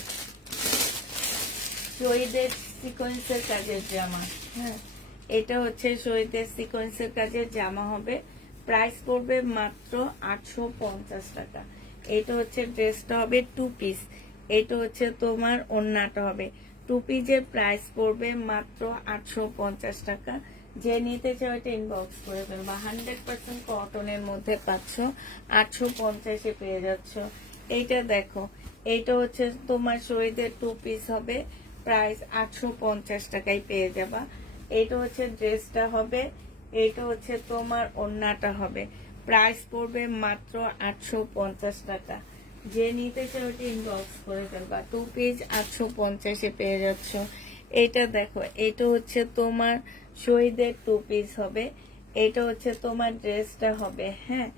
শহীদের সিকোয়েন্সের কাজের জামা। হ্যাঁ, এটা হচ্ছে শহীদের সিকোয়েন্সের কাজের জামা হবে। প্রাইস পড়বে মাত্র 850 টাকা। এটা হচ্ছে ড্রেসটা হবে 2 পিস, এটা হচ্ছে তোমার ওড়নাটা হবে। 2 পিসের প্রাইস পড়বে মাত্র 850 টাকা। যে নিতে চাও এটা ইনবক্স করে ফেলবা। 100% কটনের মধ্যে পাচ্ছ, 850-এ পেয়ে যাচ্ছ। এইটা দেখো, এইটা হচ্ছে তোমার শহীদের 2 পিস হবে, প্রাইস 850 টাকায় পেয়ে যাবা। এইটা হচ্ছে ড্রেসটা হবে, এইটা হচ্ছে তোমার ওড়নাটা হবে। প্রাইস পড়বে মাত্র 850 টাকা। যে নিতে চাও ওটা ইনবক্স করে ফেলবা। 2 পিস 850-এ পেয়ে যাচ্ছ। এইটা দেখো, এটা হচ্ছে তোমার শহীদের 2 পিস হবে, এটা হচ্ছে তোমার ড্রেসটা হবে। হ্যাঁ,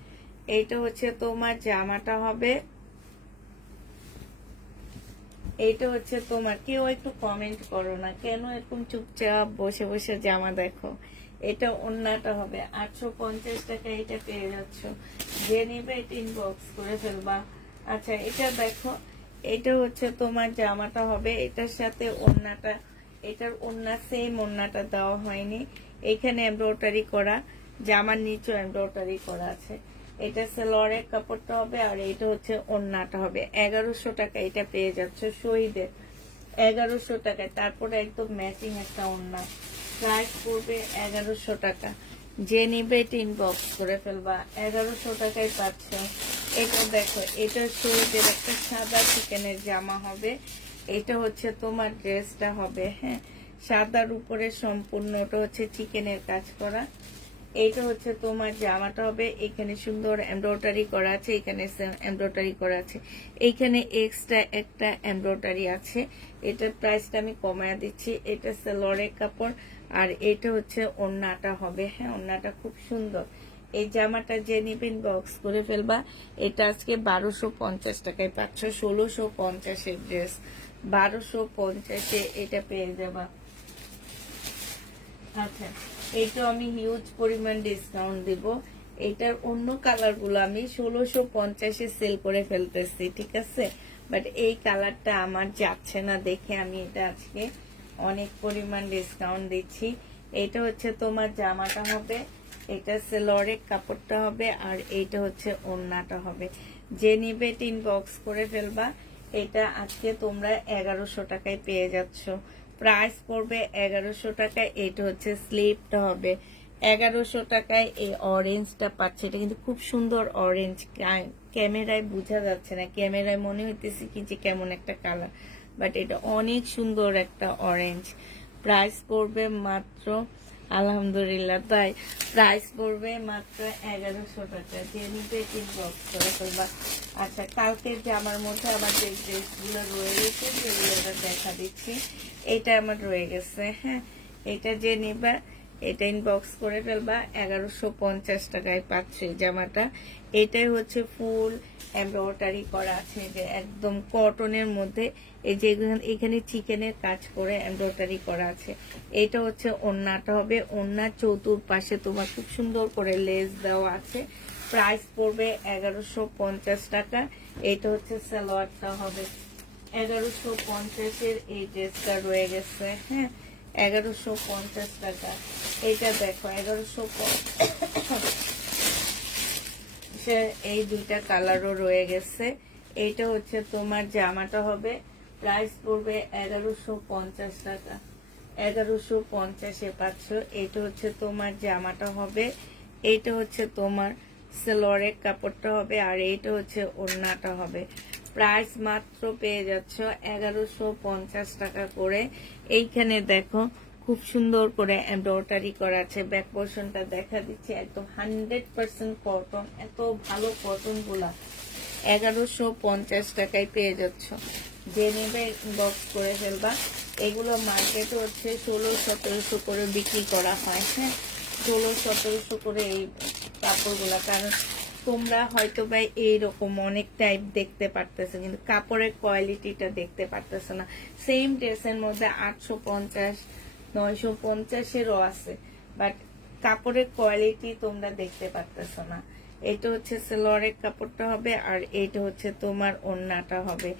এইটা হচ্ছে তোমার জামাটা হবে, এইটা হচ্ছে তোমার। কেউ একটু কমেন্ট করো না, কেন এরকম চুপচাপ বসে বসে জামা দেখো। এটা ওড়নাটা হবে, 850 টাকা এটা পেয়ে যাচ্ছ। যে নিবে এটা ইনবক্স করে ফেলবা। আচ্ছা, এটা দেখো, এটা হচ্ছে তোমার জামাটা হবে, এটার সাথে ওড়নাটা, এটার ওড়না সেম ওড়নাটা দেওয়া হয়নি, এখানে এমব্রয়ডারি করা, জামার নিচেও এমব্রয়ডারি করা আছে। এটা সালোয়ারের কাপড়টা হবে, আর এটা হচ্ছে ওড়নাটা হবে। 1100 টাকা এটা পেয়ে যাচ্ছ শহীদের, 1100 টাকায়। তারপরে একদম ম্যাচিং একটা ওড়না, প্রাইস পড়বে 1100 টাকা। যে নিবে এটা ইনবক্স করে ফেলবা। 1100 টাকায় পাচ্ছ। এটা দেখো, এটা শহীদের একটা সাদা চিকেনের জামা হবে, এটা হচ্ছে তোমার ড্রেসটা হবে। হ্যাঁ, সাদার উপরে সম্পূর্ণটা হচ্ছে চিকেনের কাজ করা। এইটা হচ্ছে তোমার জামাটা হবে, এখানে সুন্দর এমব্রয়ডারি করা আছে, এখানে এমব্রয়ডারি করা আছে, এইখানে এক্সট্রা একটা এমব্রয়ডারি আছে। এটার প্রাইসটা আমি কমায় দিচ্ছি। এটা সালোয়ারের কাপড় আর এটা হচ্ছে ওড়নাটা হবে। হ্যাঁ, ওড়নাটা খুব সুন্দর। এই জামাটা যে নিবেন বক্স করে ফেলবা। এটা আজকে 1250 টাকায় পাচ্ছ। 1650-এর ড্রেস 1250-এ এটা পেয়ে যাবা। আচ্ছা, এইটাও আমি হিউজ পরিমাণ ডিসকাউন্ট দিব। এটার অন্য কালার গুলো আমি 1650-এ সেল করে ফেলতেছি, ঠিক আছে। বাট এই কালারটা আমার যাচ্ছে না দেখে আমি এটা আজকে অনেক পরিমাণ ডিসকাউন্ট দিচ্ছি। এটা হচ্ছে তোমার জামাটা হবে, এটা সেলরের কাপড়টা হবে আর এইটা হচ্ছে ওড়নাটা হবে। যে নিবে 3 বক্স করে ফেলবা। এটা আজকে তোমরা 1100 টাকায় পেয়ে যাচ্ছ। প্রাইস পড়বে 1100 টাকায়। এটা হচ্ছে স্লিপটা হবে 1100 টাকায়। এই অরেঞ্জটা পাচ্ছে, এটা কিন্তু খুব সুন্দর অরেঞ্জ, ক্যামেরায় বোঝা যাচ্ছে না, ক্যামেরায় মনে হইতেছে কি যে কেমন একটা কালার, বাট এটা অনেক সুন্দর একটা অরেঞ্জ। প্রাইস পড়বে মাত্র, আলহামদুলিল্লাহ, তাই প্রাইস পড়বে মাত্র 1100 টাকা। যে নিতে 3 বক্স করে ফেলবা। আচ্ছা, কালকের জামার মধ্যে আমার যে ড্রেসগুলো রয়ে গেছে সেগুলো দেখা দিচ্ছি। এটা আমার রয়ে গেছে। হ্যাঁ, এটা যে নিবা এটা ইনবক্স করে ফেলবা। 1150 টাকায় পাচ্ছে এই জামাটা। এটাই হচ্ছে ফুল এমব্রয়ডারি করা আছে, যে একদম কটনের মধ্যে এই যে এখানে চিকেনের কাজ করে এমব্রয়ডারি করা আছে। এটা হচ্ছে ওড়নাটা হবে, ওড়নার চতুর্পাশে তোমার খুব সুন্দর করে লেস দেওয়া আছে। প্রাইস পড়বে 1150 টাকা। এটা হচ্ছে সালোয়ারটা হবে 1150-এর। এই ড্রেসটা রয়ে গেছে। হ্যাঁ, 1150 টাকা। এটা দেখো 1150। এই দুইটা কালারও রয়ে গেছে। এইটা হচ্ছে তোমার জামাটা হবে, প্রাইস পড়বে 1150 টাকা। 1150-এ পাচ্ছ। এটা হচ্ছে তোমার জামাটা হবে, এইটা হচ্ছে তোমার সালোয়ারের কাপড়টা হবে আর এইটা হচ্ছে ওড়নাটা হবে। প্রাইস মাত্র পেয়ে যাচ্ছ 1150 টাকা করে। এইখানে দেখো খুব সুন্দর করে এমব্রয়ডারি করা আছে। ব্যাক পোর্শনটা দেখা দিচ্ছে, একদম 100% কটন। এত ভালো কটন গুলা 1150 টাকায় পেয়ে যাচ্ছ। যে নেবে বক্স করে ফেলবা। এগুলো মার্কেটে হচ্ছে 1600-1700 করে বিক্রি করা হয়। হ্যাঁ, 1600-1700 করে এই কাপড়গুলা। কারণ তোমরা হয়তো বা এইরকম অনেক টাইপ দেখতে পারতেছো, কিন্তু কাপড়ের কোয়ালিটিটা দেখতে পারতেছো না। সেম ড্রেসের মধ্যে 850, 950-এরও আছে, বাট কাপড়ের কোয়ালিটি তোমরা দেখতে পারতেছো না। এটা হচ্ছে সালোয়ারের কাপড়টা হবে আর এইটা হচ্ছে তোমার ওড়নাটা হবে।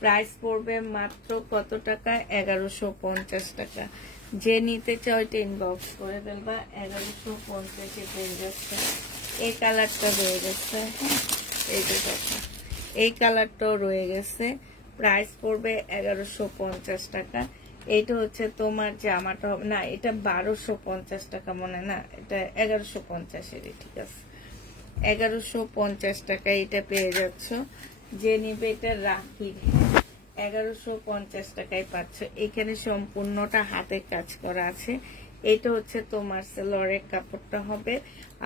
প্রাইস পড়বে মাত্র কত টাকা? 1150 টাকা। যে নিতে চাও 10 বক্স করে ফেলবা। 1150-এ পেয়ে যাচ্ছে। এই কালারটা রয়ে গেছে। হ্যাঁ, এই যে দেখো এই কালারটাও রয়ে গেছে। প্রাইস পড়বে 1150 টাকা। এইটা হচ্ছে তোমার জামাটা হবে, না এটা 1250 টাকা মনে, না এটা 1150-এরই, ঠিক আছে। 1150 টাকায় এটা পেয়ে যাচ্ছ। যে নিবে এটা রাখি। 1150 টাকায় পাচ্ছ। এখানে সম্পূর্ণটা হাতের কাজ করা আছে। এটা হচ্ছে তোমার সালোয়ারের কাপড়টা হবে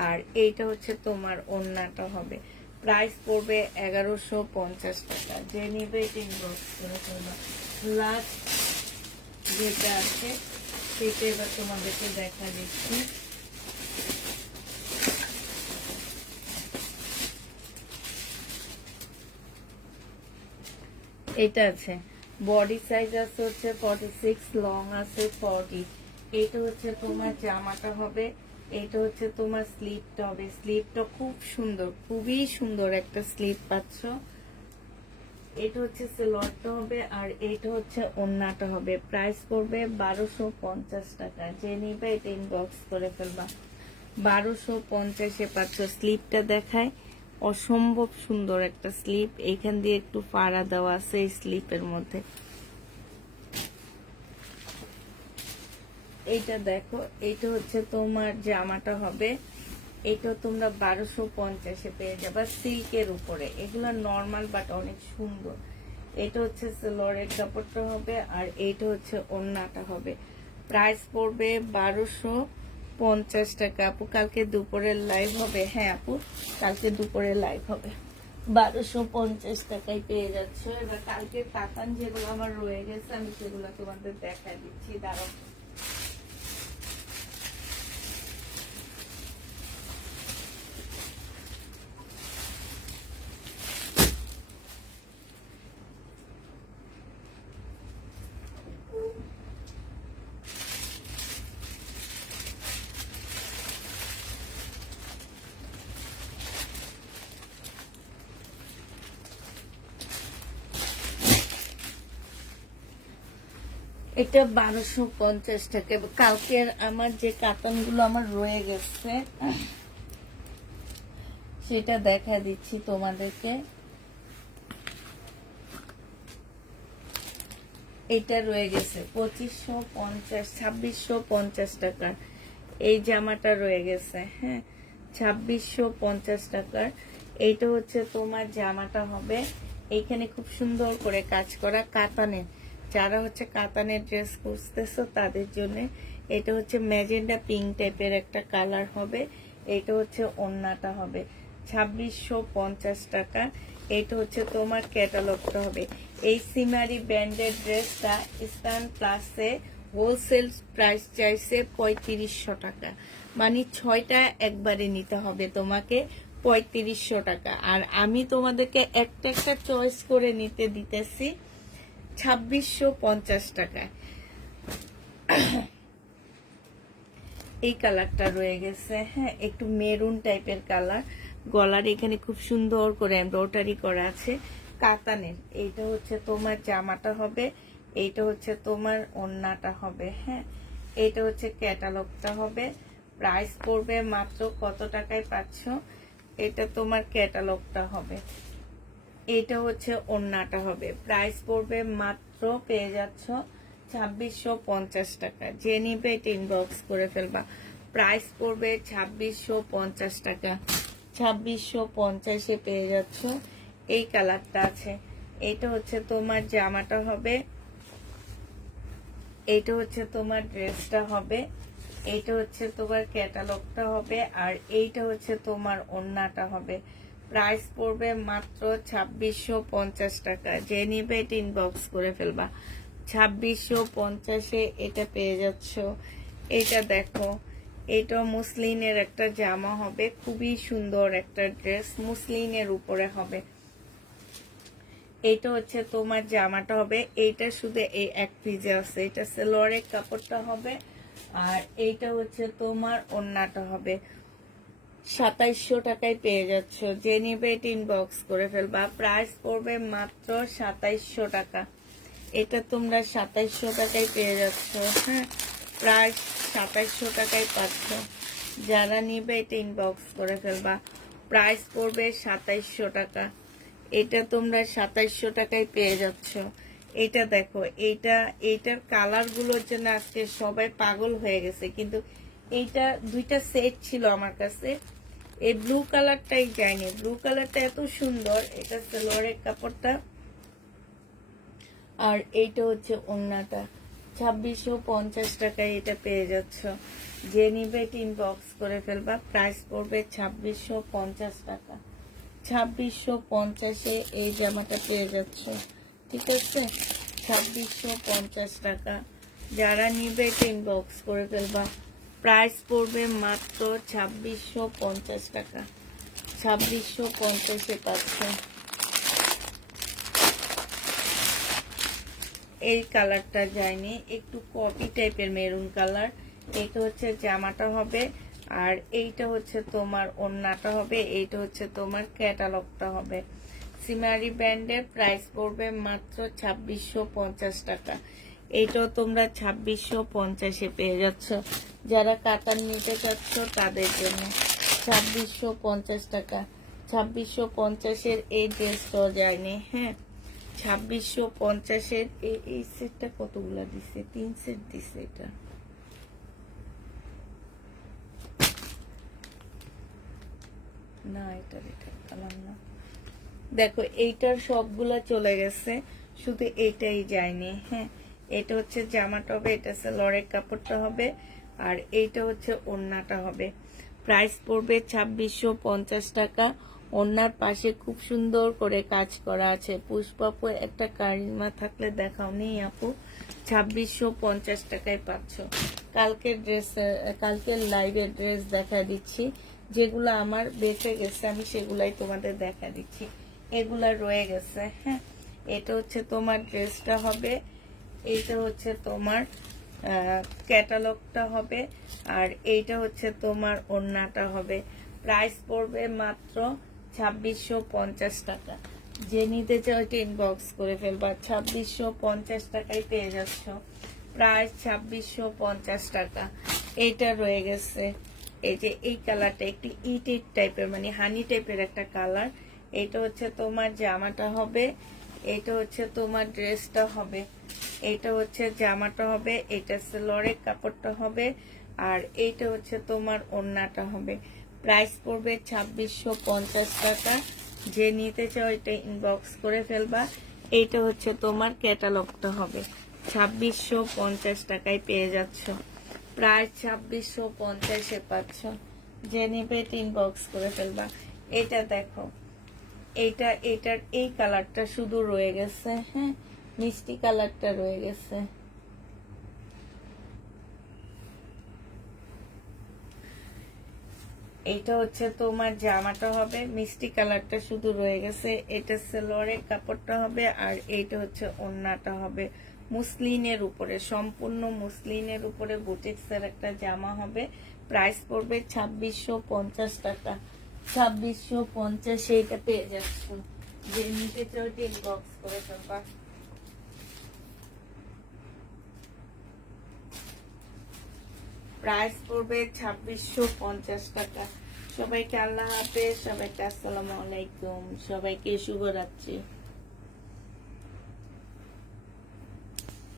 আর এইটা হচ্ছে তোমার ওড়নাটা হবে। প্রাইস পড়বে 1150 টাকা। যে নিবে 3 বক্স করে ফেলবা। লাস্ট যেটা আছে সেটা এবার তোমাদেরকে দেখা দিচ্ছি। এটা আছে, বডি সাইজ আছে হচ্ছে 46, লং আছে 40। এটা হচ্ছে তোমার জামাটা হবে, এটা হচ্ছে তোমার স্লিপটা হবে। স্লিপটা খুব সুন্দর, খুবই সুন্দর একটা স্লিপ পাচ্ছ। এটা হচ্ছে সালোয়ারটা হবে আর এটা হচ্ছে ওড়নাটা হবে। প্রাইস পড়বে 1250 টাকা। যে নিবে এটা ইনবক্স করে ফেলবা। 1250-এ পাচ্ছ। স্লিপটা দেখায়, অসম্ভব সুন্দর একটা স্লিপ। এইখান দিয়ে একটু ফাড়া দেওয়া আছে এই স্লিপের মধ্যে। এইটা দেখো, এইটা হচ্ছে তোমার জামাটা হবে। এটা তোমরা 1250-এ পেয়ে যাবা সিল্কের উপরে। এগুলো নর্মাল বাট অনেক সুন্দর। এটা হচ্ছে সালোয়ারের কাপড়টা হবে আর এইটা হচ্ছে ওড়নাটা হবে। প্রাইস পড়বে 1250 টাকা। আপু কালকে দুপুরের লাইভ হবে? হ্যাঁ আপু, কালকে দুপুরে লাইভ হবে। 1250 টাকায় পেয়ে যাচ্ছে। এবার কালকে কাতান যেগুলো আমার রয়ে গেছে আমি সেগুলো তোমাদের দেখা দিচ্ছি, দাঁড়াও। এটা 1250 টাকা। কালকের আমার যে কাতানগুলো আমার রয়ে গেছে সেটা দেখা দিচ্ছি তোমাদেরকে। এটা রয়ে গেছে 2550, 2650 টাকার এই জামাটা রয়ে গেছে। হ্যাঁ, 2650 টাকার। এইটা হচ্ছে তোমার জামাটা হবে। এইখানে খুব সুন্দর করে কাজ করা কাতানের, যারা হচ্ছে কাতানের ড্রেস খুঁজতেছো তাদের জন্য। এটা হচ্ছে ম্যাজেন্ডা পিঙ্ক টাইপের একটা কালার হবে। এটা হচ্ছে ওড়নাটা হবে 2650 টাকা। এটা হচ্ছে তোমার ক্যাটালগটা হবে। এই সিমারি ব্র্যান্ডের ড্রেসটা ইস্টার্ন প্লাসে হোলসেল প্রাইস চাইছে 3500 টাকা, মানে 6টা একবারে নিতে হবে তোমাকে 3500 টাকা। আর আমি তোমাদেরকে একটা একটা চয়েস করে নিতে দিতেছি 2650 টাকায়। এই কালারটা রয়ে গেছে। হ্যাঁ, একটু মেরুন টাইপের কালার, গলার এখানে খুব সুন্দর করে এমব্রয়ডারি করা আছে কাতানের। এইটা হচ্ছে তোমার জামাটা হবে, এইটা হচ্ছে তোমার ওড়নাটা হবে। হ্যাঁ, এইটা হচ্ছে ক্যাটালগটা হবে। প্রাইস পড়বে মাত্র কত টাকায় পাচ্ছ? এটা তোমার ক্যাটালগটা হবে, এটা হচ্ছে ওড়নাটা হবে। প্রাইস পড়বে মাত্র পেয়ে যাচ্ছ 2650 টাকা। যে নিবে এটা ইনবক্স করে ফেলবা। প্রাইস পড়বে 2650 টাকা। 2650-এ পেয়ে যাচ্ছ। এই কালারটা আছে। এটা হচ্ছে তোমার জামাটা হবে, এইটা হচ্ছে তোমার ড্রেসটা হবে, এইটা হচ্ছে তোমার ক্যাটালগটা হবে, আর এইটা হচ্ছে তোমার ওড়নাটা হবে। প্রাইস পড়বে মাত্র 2650 টাকা। যে নিবে এটা ইনবক্স করে ফেলবা। 2650-এ এটা পেয়ে যাচ্ছ। এটা দেখো, এটা মুসলিনের একটা জামা হবে, খুবই সুন্দর একটা ড্রেস, মুসলিনের উপরে হবে। এইটা হচ্ছে তোমার জামাটা হবে। এইটা শুধু এই এক পিজে আছে, এটা সেলোয়ারের কাপড়টা হবে। আর এইটা হচ্ছে তোমার ওড়নাটা হবে। 2700 টাকায় পেয়ে যাচ্ছ। যে নিবে এটা ইনবক্স করে ফেলবা। প্রাইস পড়বে মাত্র 2700 টাকা। এটা তোমরা 2700 টাকায় পেয়ে যাচ্ছ। হ্যাঁ, প্রাইস 2700 টাকায় পাচ্ছ। যারা নিবে এটা ইনবক্স করে ফেলবা। প্রাইস পড়বে 2700 টাকা। এটা তোমরা 2700 টাকায় পেয়ে যাচ্ছ। এটা দেখো, এইটার কালার গুলোর জন্য আজকে সবাই পাগল হয়ে গেছে, কিন্তু এইটা দুইটা সেট ছিল আমার কাছে। এই ব্লু কালারটাই যায়নি, ব্লু কালারটা এত সুন্দর। এটা সালোয়ারের কাপড়টা, আর এইটা হচ্ছে ওড়নাটা। 2650 টাকায় এটা পেয়ে যাচ্ছ। যে নিবে এটা ইনবক্স করে ফেলবা। প্রাইস পড়বে 2650 টাকা। 2650-এ এই জামাটা পেয়ে যাচ্ছ। ঠিক আছে, 2650 টাকা। যারা নিবে এটা ইনবক্স করে ফেলবা। প্রাইস পড়বে মাত্র 2650 টাকা। 2650-এ পাচ্ছ। এই কালারটা যায়নি, একটু কপি টাইপের মেরুন কালার। এটা হচ্ছে জামাটা হবে, আর এইটা হচ্ছে তোমার ওড়নাটা হবে। এইটা হচ্ছে তোমার ক্যাটালগটা হবে। সিমারি ব্র্যান্ডের। প্রাইস পড়বে মাত্র 2650 টাকা। এইটাও তোমরা 2650-এ পেয়ে যাচ্ছ। যারা কাতান নিতে চাচ্ছ তাদের জন্য 2650 টাকা। 2650-এর এই ড্রেসটাও যায়নি। হ্যাঁ, 2650-এর এই সেটটা কতগুলা দিছে? 3 সেট দিছে। এটা না, এটা কালার না। দেখো, এইটার সবগুলা চলে গেছে, শুধু এইটাই যায়নি। হ্যাঁ, এটা হচ্ছে জামাটা হবে, এটা সেলোয়ারের কাপড়টা হবে, আর এইটা হচ্ছে ওড়নাটা হবে। প্রাইস পড়বে 2650 টাকা। ওড়নার পাশে খুব সুন্দর করে কাজ করা আছে। পুষ্পাপু একটা কারিজমা থাকলে দেখাও নেই আপু। 2650 টাকায় পাচ্ছ। কালকের লাইভের ড্রেস দেখা দিচ্ছি, যেগুলো আমার বেঁচে গেছে আমি সেগুলাই তোমাদের দেখা দিচ্ছি। এগুলা রয়ে গেছে। হ্যাঁ, এটা হচ্ছে তোমার ড্রেসটা হবে, এইটা হচ্ছে তোমার ক্যাটালগটা হবে, আর এইটা হচ্ছে তোমার ওড়নাটা হবে। প্রাইস পড়বে মাত্র 2650 টাকা। যে নিতে চাও এটা ইনবক্স করে ফেলবা। 2650 টাকায় পেয়ে যাচ্ছ। প্রাইস 2650 টাকা। এইটা রয়ে গেছে, এই যে এই কালারটা একটু ইট টাইপের, মানে হানি টাইপের একটা কালার। এটা হচ্ছে তোমার জামাটা হবে, এটা হচ্ছে তোমার ড্রেসটা হবে, এটা হচ্ছে জামাটা হবে, এটা সেলোয়ারের কাপড়টা হবে, আর এইটা হচ্ছে তোমার ওড়নাটা হবে। প্রাইস পড়বে 2650 টাকা। যে নিতে চাও এটা ইনবক্স করে ফেলবা। এইটা হচ্ছে তোমার ক্যাটালগটা হবে। 2650 টাকায় পেয়ে যাচ্ছ। প্রায় 2650-এ পাচ্ছ। যে নিবে এটা ইনবক্স করে ফেলবা। এটা দেখো, এটার এই কালারটা শুধু রয়ে গেছে। হ্যাঁ, মিষ্টি কালারটা রয়ে গেছে। এইটা হচ্ছে তোমার জামাটা হবে, মিষ্টি কালারটা শুধু রয়ে গেছে। এটা সেলোয়ারের কাপড়টা হবে, আর এইটা হচ্ছে ওড়নাটা হবে। মুসলিনের উপরে, সম্পূর্ণ মুসলিনের উপরে বুটিক্সের একটা জামা হবে। প্রাইস পড়বে 2650 টাকা। 2650 এইটা পেয়ে যাচ্ছ। যে নিতে চাও ইনবক্স করে ফেলবা। প্রাইস পড়বে 2650 টাকা। সবাইকে আল্লাহ হাফেজ, সবাইকে আসসালামু আলাইকুম, সবাইকে শুভরাত্রি।